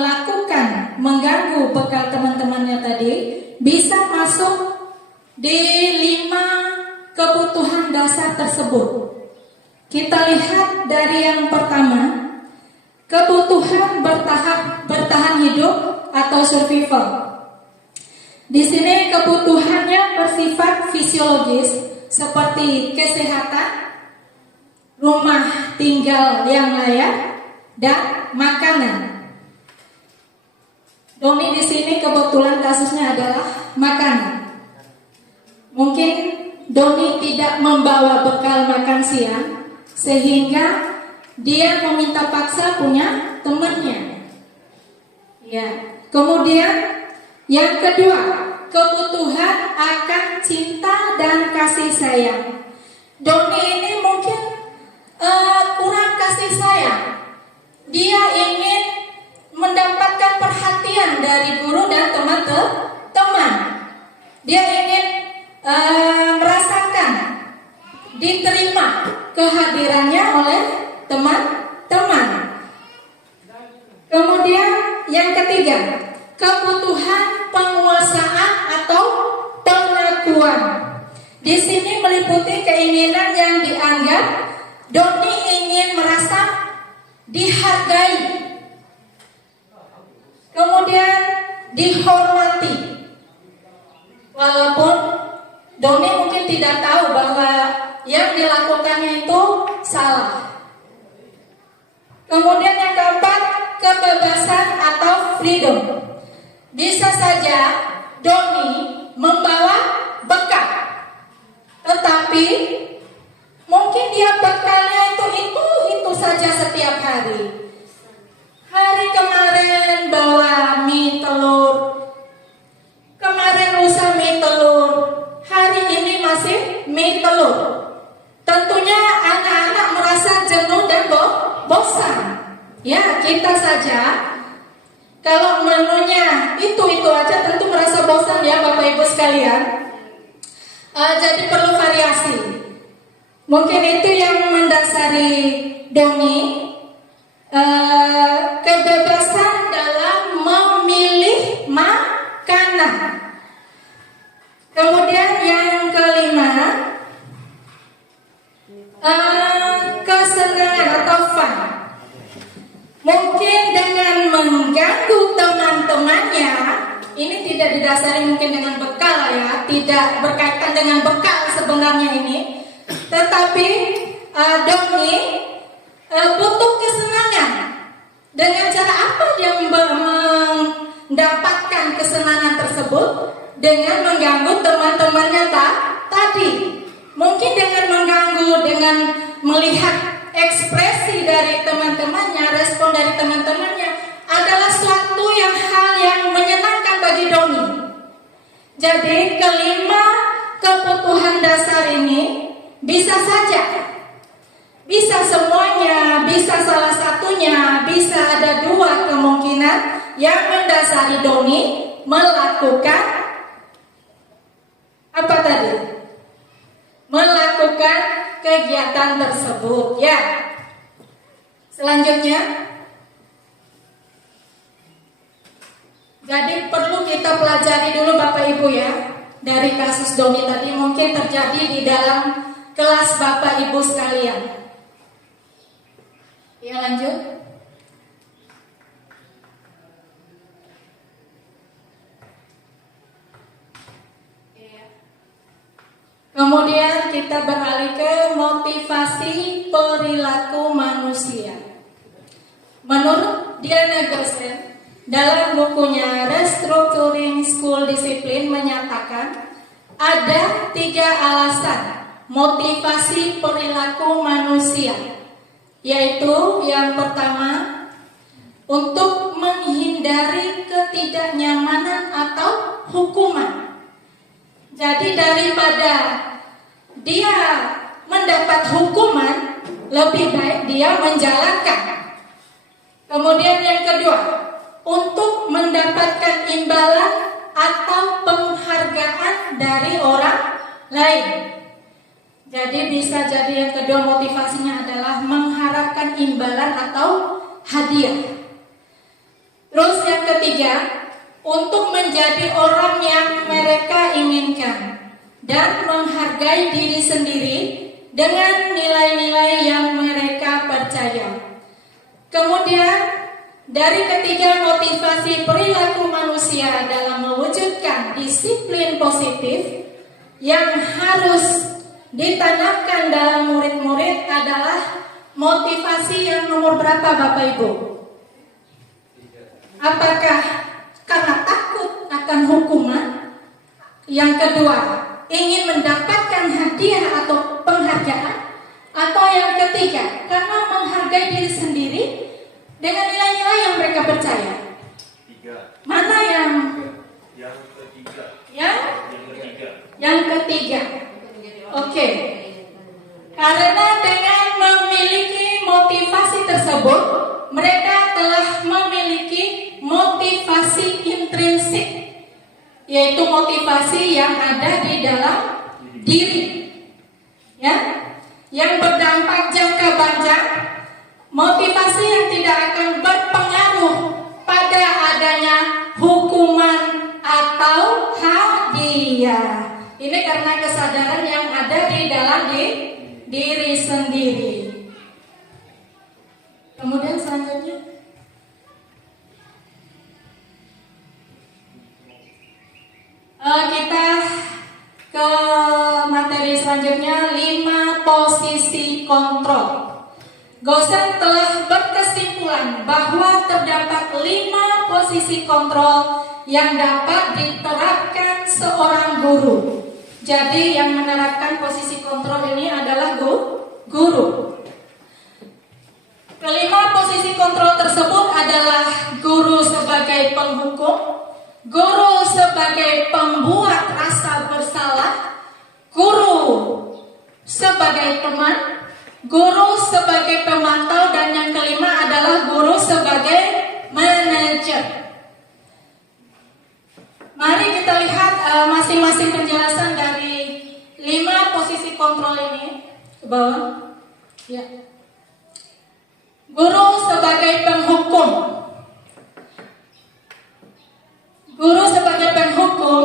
mengganggu bekal teman-temannya tadi bisa masuk di 5 kebutuhan dasar tersebut. Kita lihat dari yang pertama, kebutuhan bertahan hidup atau survival. Di sini kebutuhannya bersifat fisiologis seperti kesehatan, rumah tinggal yang layak, dan makanan. Doni di sini kebetulan kasusnya adalah makanan. Mungkin Doni tidak membawa bekal makan siang, sehingga dia meminta paksa punya temannya. Ya. Kemudian yang kedua, kebutuhan akan cinta dan kasih sayang. Doni ini mungkin kurang kasih sayang. Dia ingin mendapatkan perhatian dari guru dan teman-teman. Dia ingin merasakan diterima kehadirannya oleh teman-teman. Kemudian yang ketiga, kebutuhan penguasaan atau pengakuan. Di sini meliputi keinginan yang dianggap Doni ingin merasa dihargai, kemudian dihormati. Walaupun Doni mungkin tidak tahu bahwa yang dilakukannya itu salah. Kemudian yang keempat, kebebasan atau freedom. Bisa saja Doni membawa bekal, tetapi mungkin dia bekalnya itu saja setiap hari. Hari kemarin bawa mie telur, kemarin lusa mie telur, hari ini masih mie telur. Tentunya anak-anak merasa jenuh dan bosan. Ya, kita saja kalau menunya itu aja tentu merasa bosan ya Bapak Ibu sekalian. Jadi perlu variasi. Mungkin itu yang mendasari Doni, kebebasan dalam memilih makanan. Kemudian yang kelima, kesenangan atau fun. Mungkin dengan mengganggu teman-temannya, ini tidak didasari mungkin dengan bekal ya, tidak berkaitan dengan bekal sebenarnya ini. Tetapi Doni butuh kesenangan. Dengan cara apa dia mendapatkan kesenangan tersebut? Dengan mengganggu teman-temannya tadi. Mungkin dengan mengganggu, dengan melihat ekspresi dari teman-temannya, respon dari teman-temannya adalah suatu hal yang menyenangkan bagi Doni. Jadi kelima kebutuhan dasar ini bisa saja, bisa semuanya, bisa salah satunya, bisa ada dua kemungkinan yang mendasari Doni melakukan apa tadi? Melakukan kegiatan tersebut ya. Selanjutnya, jadi perlu kita pelajari dulu Bapak Ibu ya, dari kasus Doni tadi mungkin terjadi di dalam kelas Bapak Ibu sekalian. Ya, lanjut. Kemudian kita beralih ke motivasi perilaku manusia. Menurut Diana Gersten, dalam bukunya Restructuring School Discipline menyatakan ada 3 alasan motivasi perilaku manusia, yaitu yang pertama, untuk menghindari ketidaknyamanan atau hukuman. Jadi daripada dia mendapat hukuman, lebih baik dia menjalankan. Kemudian yang kedua, untuk mendapatkan imbalan atau penghargaan dari orang lain. Jadi bisa jadi yang kedua motivasinya adalah mengharapkan imbalan atau hadiah. Terus yang ketiga, untuk menjadi orang yang mereka inginkan dan menghargai diri sendiri dengan nilai-nilai yang mereka percaya. Kemudian dari ketiga motivasi perilaku manusia dalam mewujudkan disiplin positif yang harus ditanamkan dalam murid-murid adalah motivasi yang nomor berapa Bapak Ibu? Apakah karena takut akan hukuman? Yang kedua, ingin mendapatkan hadiah atau penghargaan? Atau yang ketiga, karena menghargai diri sendiri dengan nilai-nilai yang mereka percaya? Mana yang ketiga. yang Yang ketiga. yang ketiga? Oke. Karena dengan memiliki motivasi tersebut, mereka telah memiliki motivasi intrinsik, yaitu motivasi yang ada di dalam diri, ya, yang berdampak jangka panjang, motivasi yang tidak akan berpengaruh pada adanya hukuman atau hadiah. Ini karena kesadaran yang ada di dalam diri sendiri. Kemudian selanjutnya, kita ke materi selanjutnya, 5 posisi kontrol. Gosen telah berkesimpulan bahwa terdapat 5 posisi kontrol yang dapat diterapkan seorang guru. Jadi yang menerapkan posisi kontrol ini adalah guru. Kelima posisi kontrol tersebut adalah guru sebagai penghukum, guru sebagai pembuat rasa bersalah, guru sebagai teman, guru sebagai pemantau, dan yang kelima adalah guru sebagai manajer. Mari kita lihat masing-masing penjelasan dari 5 posisi kontrol ini ke bawah. Ya. Guru sebagai penghukum. Guru sebagai penghukum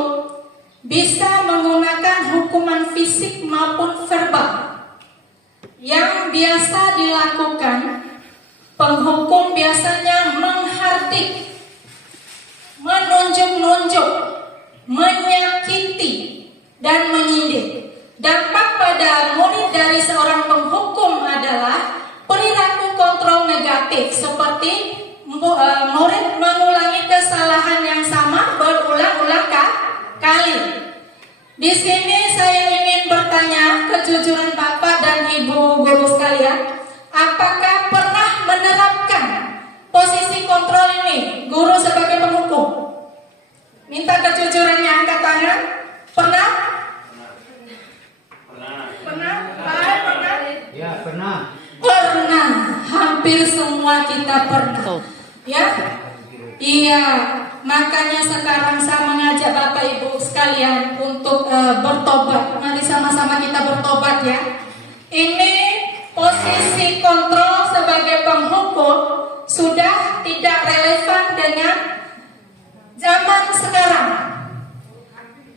bisa menggunakan hukuman fisik maupun verbal. Yang biasa dilakukan, penghukum biasanya menghardik, menunjuk-nunjuk, menyakiti, dan menyindir. Dampak pada murid dari seorang penghukum adalah perilaku kontrol negatif, seperti murid mengulangi kesalahan yang sama berulang-ulang kali. Di sini saya ingin bertanya kejujuran Bapak dan Ibu guru sekalian, apakah pernah menerapkan posisi kontrol ini, guru sebagai penghukum? Minta kejujurannya, angkat tangan. Pernah? Pernah? Pernah? Ya, pernah. Pernah. Hampir semua kita pernah. Ya? Iya. Makanya sekarang saya mengajak Bapak Ibu sekalian untuk bertobat. Mari sama-sama kita bertobat ya. Ini posisi kontrol sebagai penghukum sudah tidak relevan dengan zaman sekarang.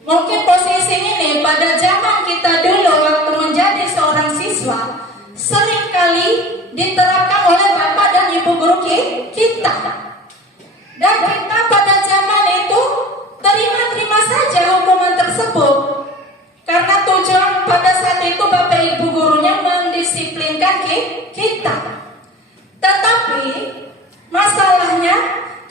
Mungkin posisi ini pada zaman kita dulu waktu menjadi seorang siswa seringkali diterapkan oleh Bapak dan Ibu guru kita. Dan kita pada zaman itu terima-terima saja hukuman tersebut, karena tujuan pada saat itu Bapak Ibu gurunya mendisiplinkan kita. Tetapi masalahnya,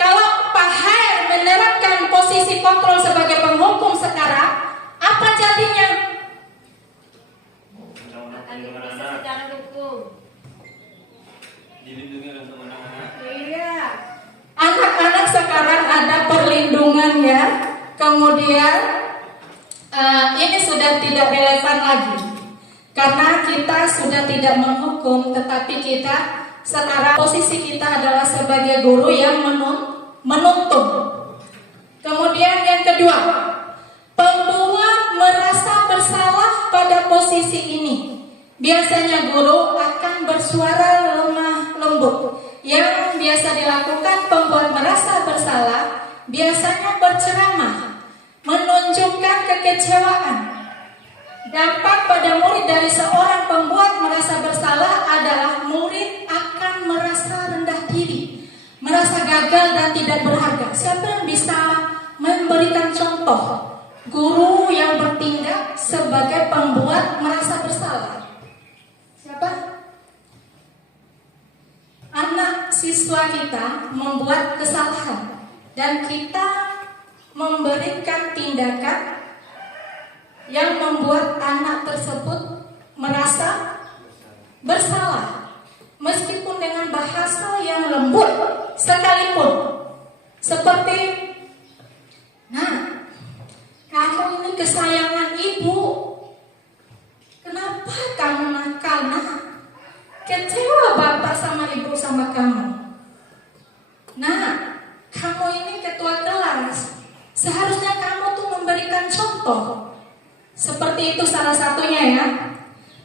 kalau Pak Hair menerapkan posisi kontrol sebagai penghukum sekarang, apa jadinya? Undang-undang perlindungan anak. Dilindungi oleh undang-undang anak. Iya. Anak-anak sekarang ada perlindungan ya. Kemudian ini sudah tidak relevan lagi, karena kita sudah tidak menghukum, tetapi kita sekarang posisi kita adalah sebagai guru yang menuntun. Kemudian yang kedua, pembuat merasa bersalah pada posisi ini. Biasanya guru akan bersuara lemah lembut. Yang biasa dilakukan pembuat merasa bersalah biasanya berceramah, menunjukkan kekecewaan. Dampak pada murid dari seorang pembuat merasa bersalah adalah murid akan merasa rendah diri, merasa gagal dan tidak berharga. Siapa yang bisa memberikan contoh guru yang bertindak sebagai pembuat merasa bersalah? Siapa? Anak siswa kita membuat kesalahan dan kita memberikan tindakan yang membuat anak tersebut merasa bersalah, meskipun dengan bahasa yang lembut sekalipun. Seperti, nah, kamu ini kesayangan ibu. Kenapa kamu nakal, nak? Kecewa bapak sama ibu sama kamu. Nah, kamu ini ketua kelas. Seharusnya kamu tuh memberikan contoh. Seperti itu salah satunya ya.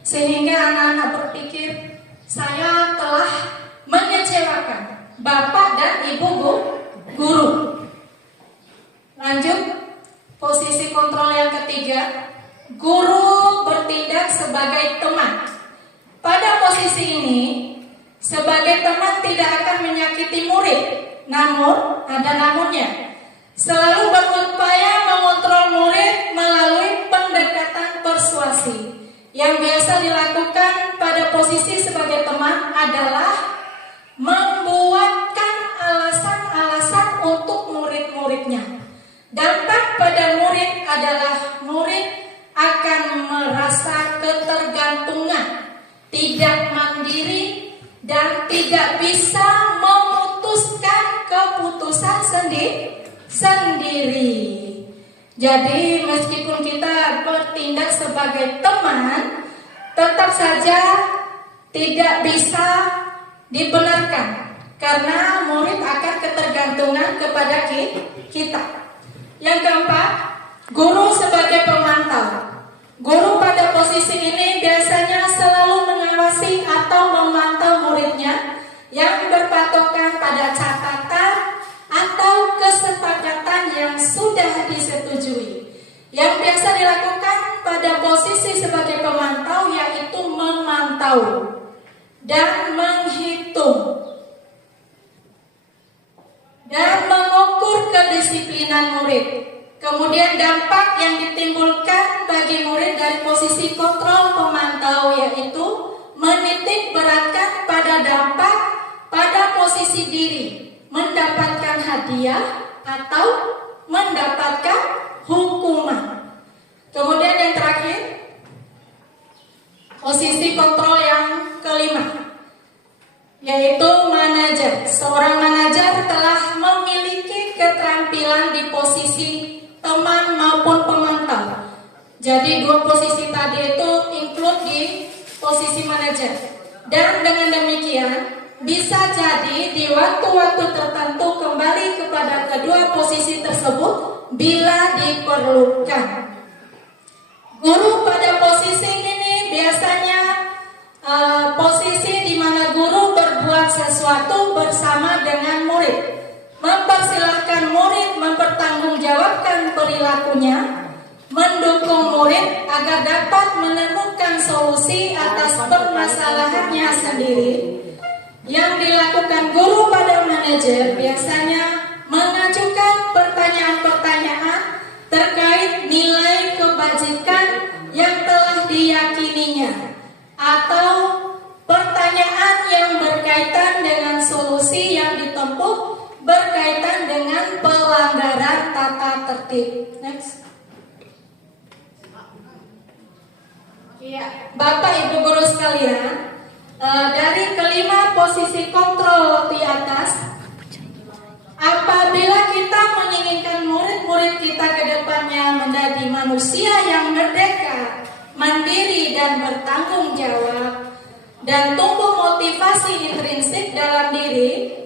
Sehingga anak-anak berpikir, saya telah mengecewakan bapak dan ibu guru. Lanjut, posisi kontrol yang ketiga, guru bertindak sebagai teman. Pada posisi ini, sebagai teman tidak akan menyakiti murid, namun ada namunnya. Selalu berupaya mengontrol murid melalui pendekatan persuasi. Yang biasa dilakukan pada posisi sebagai teman adalah membuatkan alasan-alasan untuk murid-muridnya. Dampak pada murid adalah murid akan merasa ketergantungan, tidak mandiri, dan tidak bisa memutuskan keputusan sendiri. Jadi meskipun kita bertindak sebagai teman, tetap saja tidak bisa dibenarkan karena murid akan ketergantungan kepada kita. Yang keempat, guru sebagai pemantau. Guru pada posisi ini biasanya selalu mengawasi atau memantau muridnya yang berpatokan pada catatan atau kesepakatan yang sudah disetujui. Yang biasa dilakukan pada posisi sebagai pemantau yaitu memantau dan menghitung dan mengukur kedisiplinan murid. Kemudian dampak yang ditimbulkan bagi murid dari posisi kontrol pemantau yaitu menitik beratkan pada dampak pada posisi diri, mendapatkan hadiah atau mendapatkan hukuman. Kemudian yang terakhir, posisi kontrol yang kelima, yaitu manajer. Seorang manajer telah memiliki keterampilan di posisi teman maupun pemantau. Jadi dua posisi tadi itu include di posisi manajer. Dan dengan demikian bisa jadi di waktu-waktu tertentu kembali kepada kedua posisi tersebut bila diperlukan. Guru pada posisi ini biasanya posisi di mana guru berbuat sesuatu bersama dengan murid, mempersilahkan murid mempertanggungjawabkan perilakunya, mendukung murid agar dapat menemukan solusi atas permasalahannya sendiri. Yang dilakukan guru pada manajer biasanya mengajukan pertanyaan-pertanyaan terkait nilai kebajikan yang telah diyakininya, atau pertanyaan yang berkaitan dengan solusi yang ditempuh berkaitan dengan pelanggaran tata tertib. Next. Ya, Bapak Ibu guru sekalian, dari kelima posisi kontrol di atas, apabila kita menginginkan murid-murid kita ke depannya menjadi manusia yang merdeka, mandiri dan bertanggung jawab, dan tumbuh motivasi intrinsik dalam diri,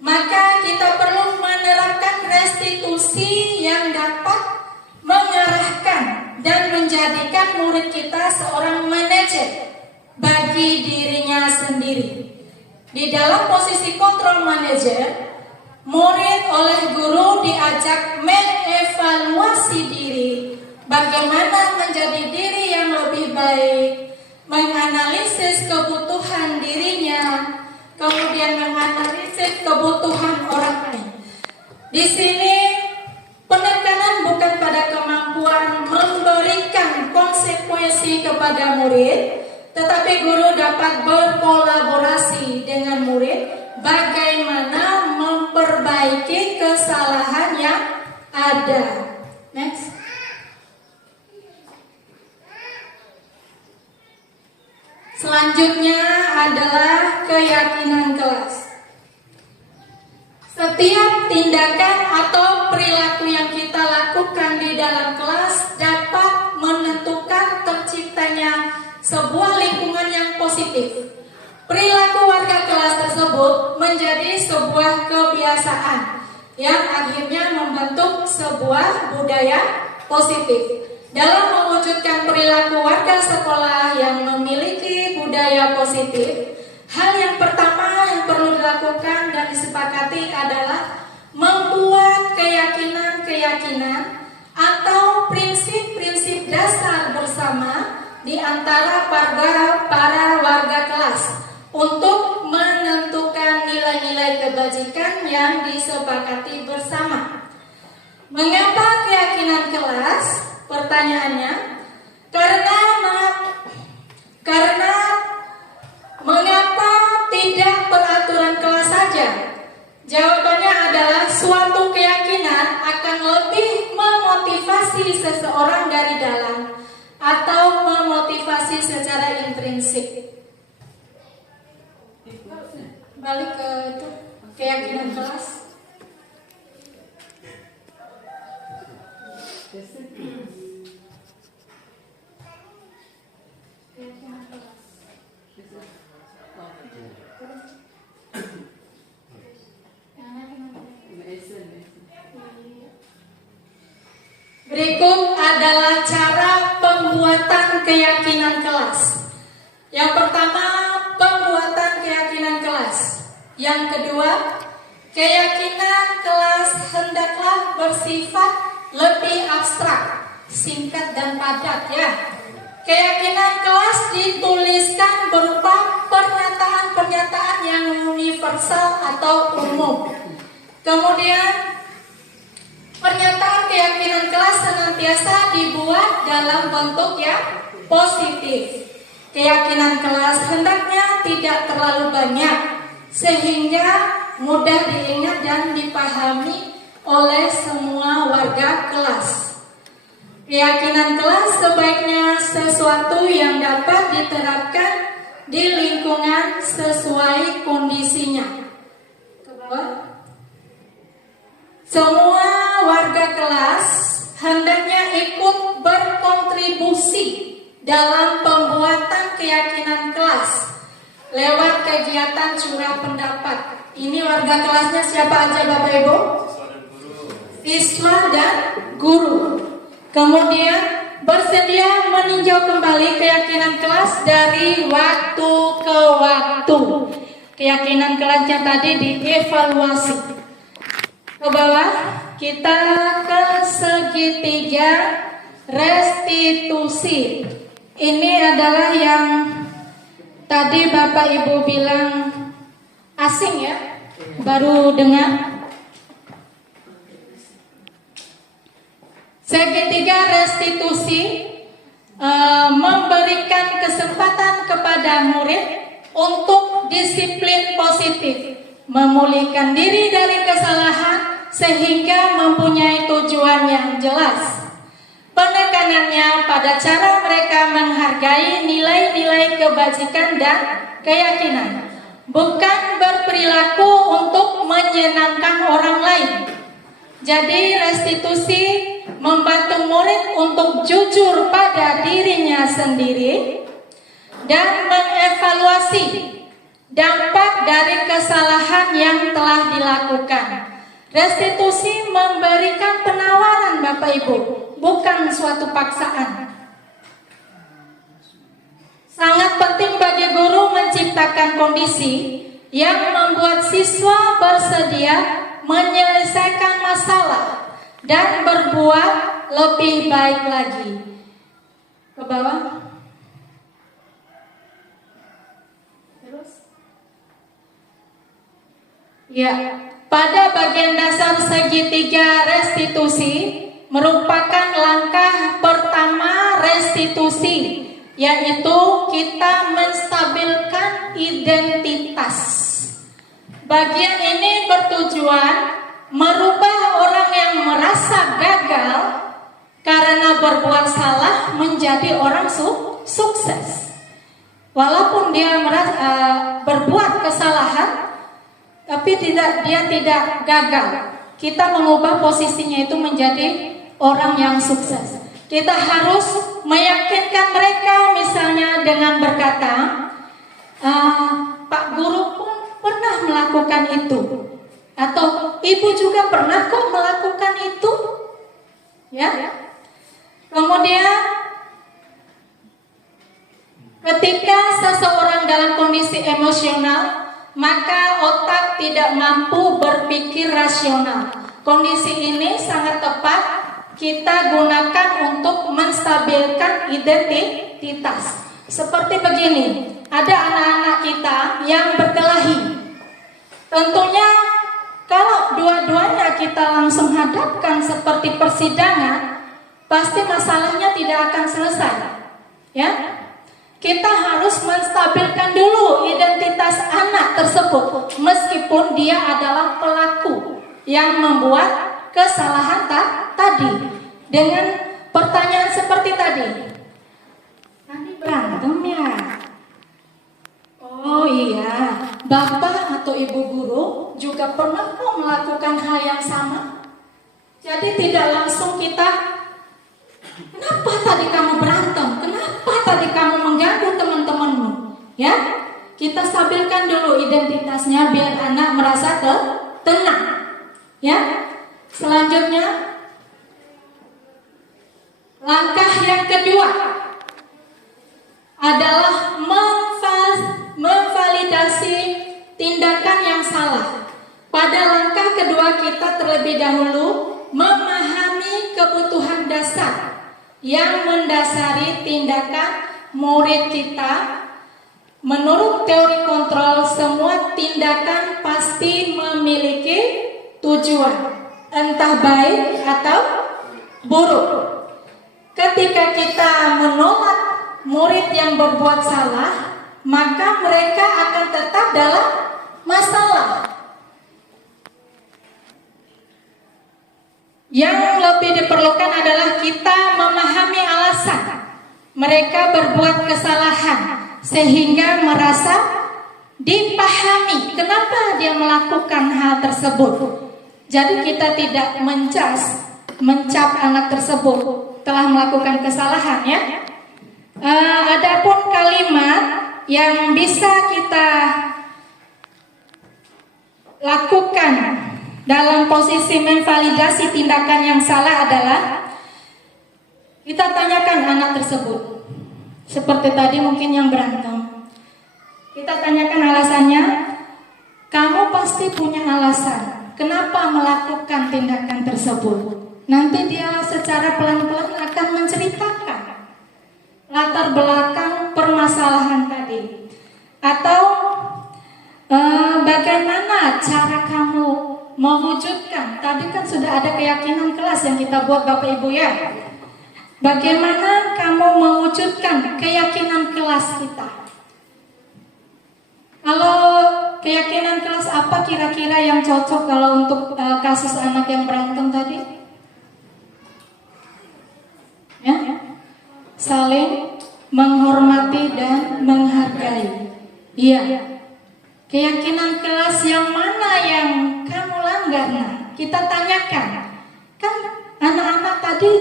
maka kita perlu menerapkan restitusi yang dapat mengarahkan dan menjadikan murid kita seorang manajer bagi dirinya sendiri. Di dalam posisi kontrol manajer, murid oleh guru diajak mengevaluasi diri, bagaimana menjadi diri yang lebih baik, menganalisis kebutuhan dirinya, kemudian menganalisis kebutuhan orang lain. Di sini penekanan bukan pada kemampuan memberikan konsekuensi kepada murid, tetapi guru dapat berkolaborasi dengan murid bagaimana memperbaiki kesalahan yang ada. Next. Selanjutnya adalah keyakinan kelas. Setiap tindakan atau perilaku yang kita lakukan di dalam kelas dapat menentukan terciptanya sebuah lingkungan yang positif. Perilaku warga kelas tersebut menjadi sebuah kebiasaan yang akhirnya membentuk sebuah budaya positif. Dalam mewujudkan perilaku warga sekolah yang memiliki budaya positif, hal yang pertama yang perlu dilakukan dan disepakati adalah membuat keyakinan-keyakinan atau prinsip-prinsip dasar bersama di antara para warga kelas untuk menentukan nilai-nilai kebajikan yang disepakati bersama. Mengapa keyakinan kelas? Pertanyaannya, karena mengapa tidak peraturan kelas saja? Jawabannya adalah suatu keyakinan akan lebih memotivasi seseorang dari dalam atau memotivasi secara intrinsik. Balik ke itu, keyakinan kelas. Berikut adalah cara pembuatan keyakinan kelas. Yang pertama, pembuatan keyakinan kelas. Yang kedua, keyakinan kelas hendaklah bersifat lebih abstrak, singkat dan padat ya. Keyakinan kelas dituliskan berupa pernyataan-pernyataan yang universal atau umum. Kemudian pernyataan keyakinan kelas senantiasa dibuat dalam bentuk yang positif. Keyakinan kelas hendaknya tidak terlalu banyak sehingga mudah diingat dan dipahami oleh semua warga kelas. Keyakinan kelas sebaiknya sesuatu yang dapat diterapkan di lingkungan sesuai kondisinya. Ke bawah. Semua warga kelas hendaknya ikut berkontribusi dalam pembuatan keyakinan kelas lewat kegiatan curah pendapat. Ini warga kelasnya siapa aja Bapak Ibu? Siswa dan guru. Kemudian bersedia meninjau kembali keyakinan kelas dari waktu ke waktu. Keyakinan kelasnya tadi dievaluasi. Ke bawah, kita ke segitiga restitusi. Ini adalah yang tadi Bapak Ibu bilang asing ya, baru dengar. Segitiga restitusi memberikan kesempatan kepada murid untuk disiplin positif, memulihkan diri dari kesalahan sehingga mempunyai tujuan yang jelas. Penekanannya pada cara mereka menghargai nilai-nilai kebajikan dan keyakinan, bukan berperilaku untuk menyenangkan orang lain. Jadi restitusi membantu murid untuk jujur pada dirinya sendiri dan mengevaluasi dampak dari kesalahan yang telah dilakukan. Restitusi memberikan penawaran Bapak Ibu, bukan suatu paksaan. Sangat penting bagi guru menciptakan kondisi yang membuat siswa bersedia menyelesaikan masalah dan berbuat lebih baik lagi. Ke bawah. Terus. Ya, pada bagian dasar segitiga restitusi merupakan langkah pertama restitusi, yaitu kita menstabilkan identitas. Bagian ini bertujuan merubah orang yang merasa gagal karena berbuat salah menjadi orang sukses. Walaupun dia berbuat kesalahan, tapi dia tidak gagal. Kita mengubah posisinya itu menjadi orang yang sukses. Kita harus meyakinkan mereka, misalnya dengan berkata, Pak Guru pun pernah melakukan itu, atau Ibu juga pernah kok melakukan itu, ya. Kemudian ketika seseorang dalam kondisi emosional, maka otak tidak mampu berpikir rasional. Kondisi ini sangat tepat kita gunakan untuk menstabilkan identitas. Seperti begini, ada anak-anak kita yang berkelahi. Tentunya kalau dua-duanya kita langsung hadapkan seperti persidangan, pasti masalahnya tidak akan selesai. Ya, kita harus menstabilkan dulu identitas anak tersebut, meskipun dia adalah pelaku yang membuat kesalahan tadi. Dengan pertanyaan seperti tadi, tadi berantem ya? Oh iya, Bapak atau Ibu Guru juga pernah kok melakukan hal yang sama. Jadi tidak langsung kita, kenapa tadi kamu berantem? Kenapa tadi kamu mengganggu teman-temanmu? Ya, kita stabilkan dulu identitasnya biar anak merasa tenang. Ya, selanjutnya langkah yang kedua adalah memvalidasi tindakan yang salah. Pada langkah kedua kita terlebih dahulu memahami kebutuhan dasar yang mendasari tindakan murid kita. Menurut teori kontrol, semua tindakan pasti memiliki tujuan, entah baik atau buruk. Ketika kita menolak murid yang berbuat salah, maka mereka akan tetap dalam masalah. Yang lebih diperlukan adalah kita memahami alasan mereka berbuat kesalahan, sehingga merasa dipahami kenapa dia melakukan hal tersebut. Jadi kita tidak mencap anak tersebut telah melakukan kesalahan, ya. Adapun kalimat yang bisa kita lakukan dalam posisi memvalidasi tindakan yang salah adalah kita tanyakan anak tersebut. Seperti tadi mungkin yang berantem, kita tanyakan alasannya. Kamu pasti punya alasan kenapa melakukan tindakan tersebut. Nanti dia secara pelan-pelan akan menceritakan latar belakang permasalahan tadi, atau bagaimana cara kamu mewujudkan. Tadi kan sudah ada keyakinan kelas yang kita buat Bapak Ibu, ya. Bagaimana kamu mewujudkan keyakinan kelas kita? Kalau keyakinan kelas apa kira-kira yang cocok kalau untuk kasus anak yang berantem tadi? Ya, saling menghormati dan menghargai. Iya. Keyakinan kelas yang mana yang kamu langgar? Nah, kita tanyakan. Kan anak-anak tadi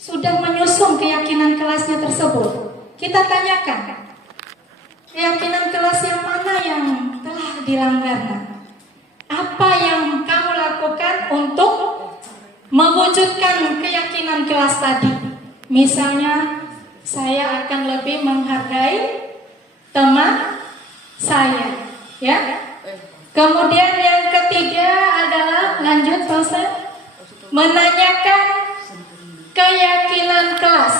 sudah menyusun keyakinan kelasnya tersebut. Kita tanyakan, keyakinan kelas yang mana yang telah dilanggar? Apa yang kamu lakukan untuk mewujudkan keyakinan kelas tadi? Misalnya, saya akan lebih menghargai teman saya, ya. Kemudian yang ketiga adalah lanjut selesai, menanyakan keyakinan kelas.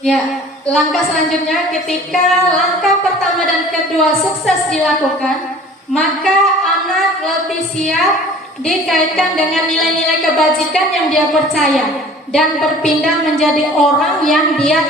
Ya, langkah selanjutnya ketika langkah pertama dan kedua sukses dilakukan, maka anak lebih siap dikaitkan dengan nilai-nilai kebajikan yang dia percaya dan berpindah menjadi orang yang dia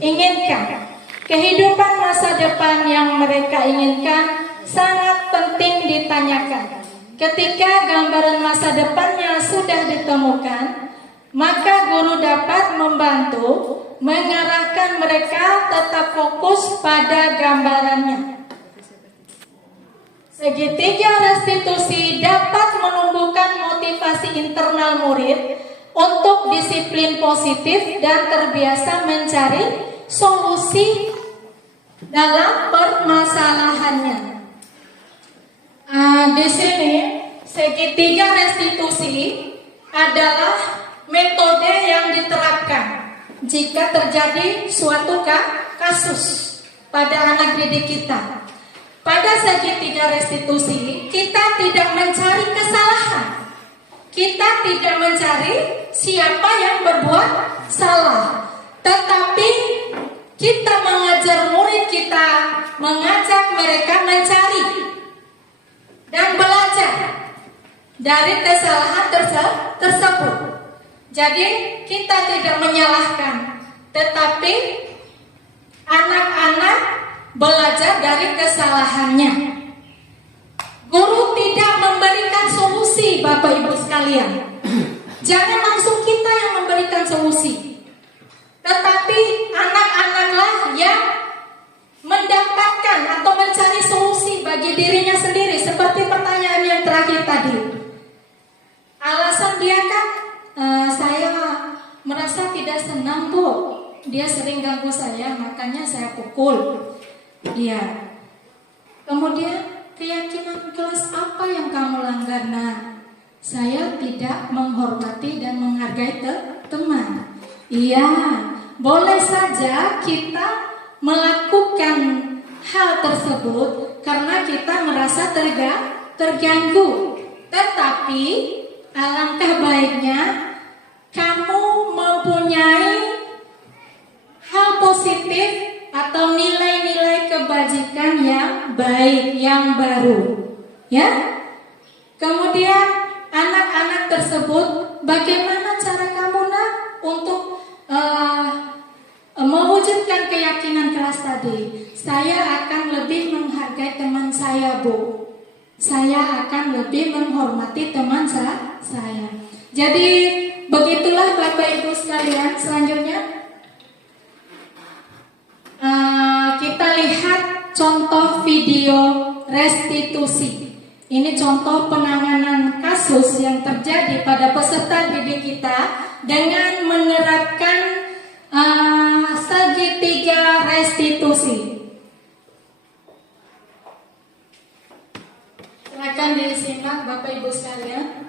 inginkan. Kehidupan masa depan yang mereka inginkan sangat penting ditanyakan. Ketika gambaran masa depannya sudah ditemukan, maka guru dapat membantu mengarahkan mereka tetap fokus pada gambarannya. Segitiga restitusi dapat menumbuhkan motivasi internal murid untuk disiplin positif dan terbiasa mencari solusi dalam permasalahannya. Di sini segitiga restitusi adalah metode yang diterapkan jika terjadi suatu kasus pada anak didik kita. Pada segitiga restitusi, kita tidak mencari kesalahan. Kita tidak mencari siapa yang berbuat salah. Tetapi kita mengajar murid kita, mengajak mereka mencari dan belajar dari kesalahan tersebut. Jadi kita tidak menyalahkan, tetapi anak-anak belajar dari kesalahannya. Guru tidak memberikan solusi, Bapak Ibu sekalian. Jangan langsung kita yang memberikan solusi, tetapi anak-anaklah yang mendapatkan atau mencari solusi bagi dirinya sendiri. Seperti pertanyaan yang terakhir tadi, alasan dia kan, saya merasa tidak senang Bu, dia sering ganggu saya, makanya saya pukul dia. Kemudian keyakinan kelas apa yang kamu langgar? Nah, saya tidak menghormati dan menghargai teman. Iya, boleh saja kita melakukan hal tersebut karena kita merasa terganggu. Tetapi alangkah baiknya kamu mempunyai hal positif atau nilai-nilai kebajikan yang baik, yang baru, ya. Kemudian anak-anak tersebut, bagaimana cara kamu untuk mewujudkan keyakinan kelas tadi? Saya akan lebih menghargai teman saya, Bu. Saya akan lebih menghormati teman saya. Jadi begitulah Bapak Ibu sekalian. Selanjutnya kita lihat contoh video restitusi. Ini contoh penanganan kasus yang terjadi pada peserta didik kita dengan menerapkan segitiga restitusi. Silakan disimak Bapak Ibu sekalian.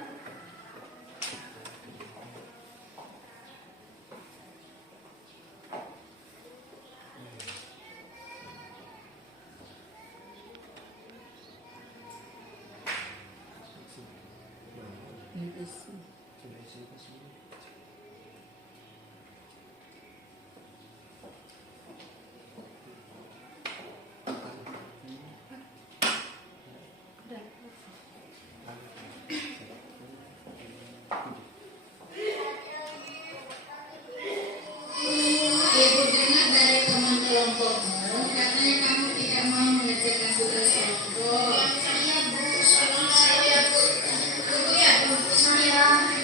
Ibu dengar dari teman kelompokmu, katanya kamu tidak mau mengerjakan tugas kelompok.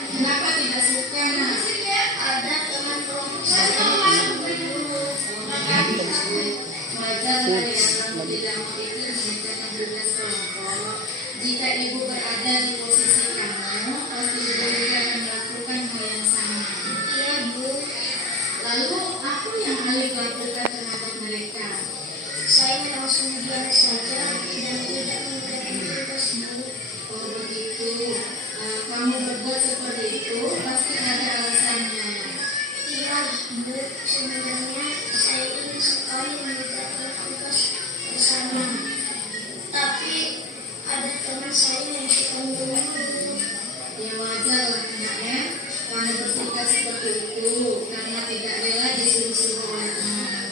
Kenapa tidak suka? Ada teman kelompok wajar dari kamu tidak mau itu mengerjakan tugas kelompok. Jika ibu berada di posisi kamu, pasti ibu juga akan melakukan hal yang sama. Iya Bu. Lalu apa yang Alif lakukan terhadap mereka? Saya langsung diam saja dan tidak memberikan tugas Bu. Oh begitu. Kamu berbuat seperti itu pasti ada alasannya. Iya Bu, sebenarnya saya ingin sekali mengerjakan tugas bersama, tapi ada teman saya yang suka mengganggu. Ya wajar lah ya, kamu bersikap seperti itu karena tidak rela disuruh-suruh oleh teman.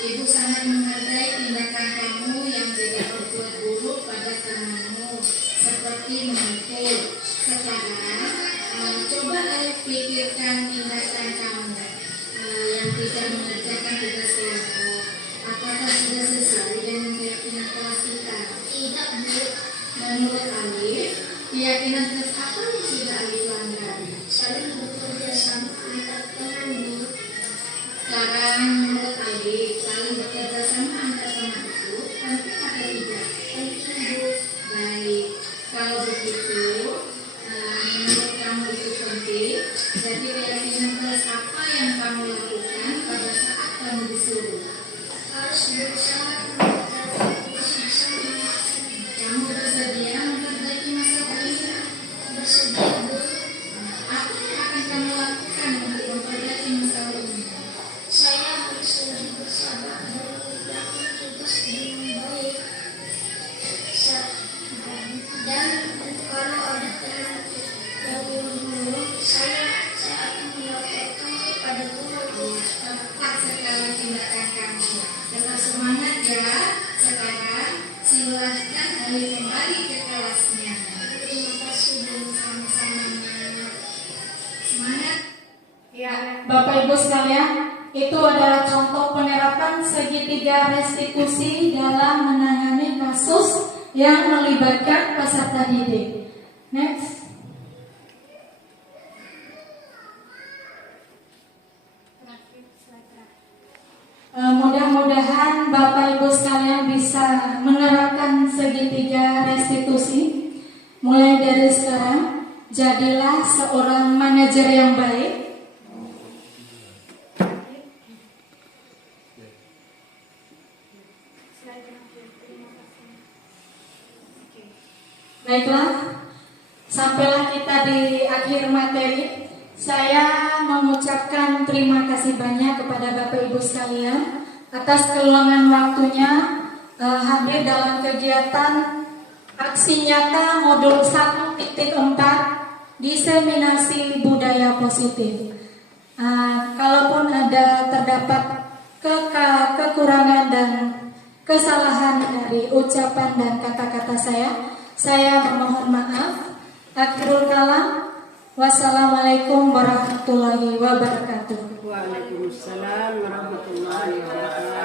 Ibu sangat menghargai tindakan kamu yang tidak berbuat buruk pada temanmu, seperti memukul. Sekarang coba pikirkan tindakan kamu yang tidak mengerjakan tugas kelompok. Apakah sudah sesuai dengan keyakinan kelas kita? Tidak Bu. Menurut Alif, keyakinan kelas apa yang sudah Alif langgar? Saling bekerja sama antar teman Bu. Sekarang menurut Alif, saling bekerja sama antar teman itu penting atau tidak? Penting Bu. Ya, Bapak Ibu sekalian, itu adalah contoh penerapan segitiga restitusi dalam menangani kasus yang melibatkan peserta didik. Next. Mudah-mudahan Bapak Ibu sekalian bisa menerapkan segitiga restitusi. Mulai dari sekarang, jadilah seorang manajer yang baik. Baiklah, sampailah kita di akhir materi. Saya mengucapkan terima kasih banyak kepada Bapak Ibu sekalian atas keluangan waktunya hadir dalam kegiatan aksi nyata modul 1.4 diseminasi budaya positif. Kalaupun ada terdapat kekurangan dan kesalahan dari ucapan dan kata-kata saya memohon maaf. Akhirul kalam. Wassalamualaikum warahmatullahi wabarakatuh. Waalaikumsalam warahmatullahi wabarakatuh.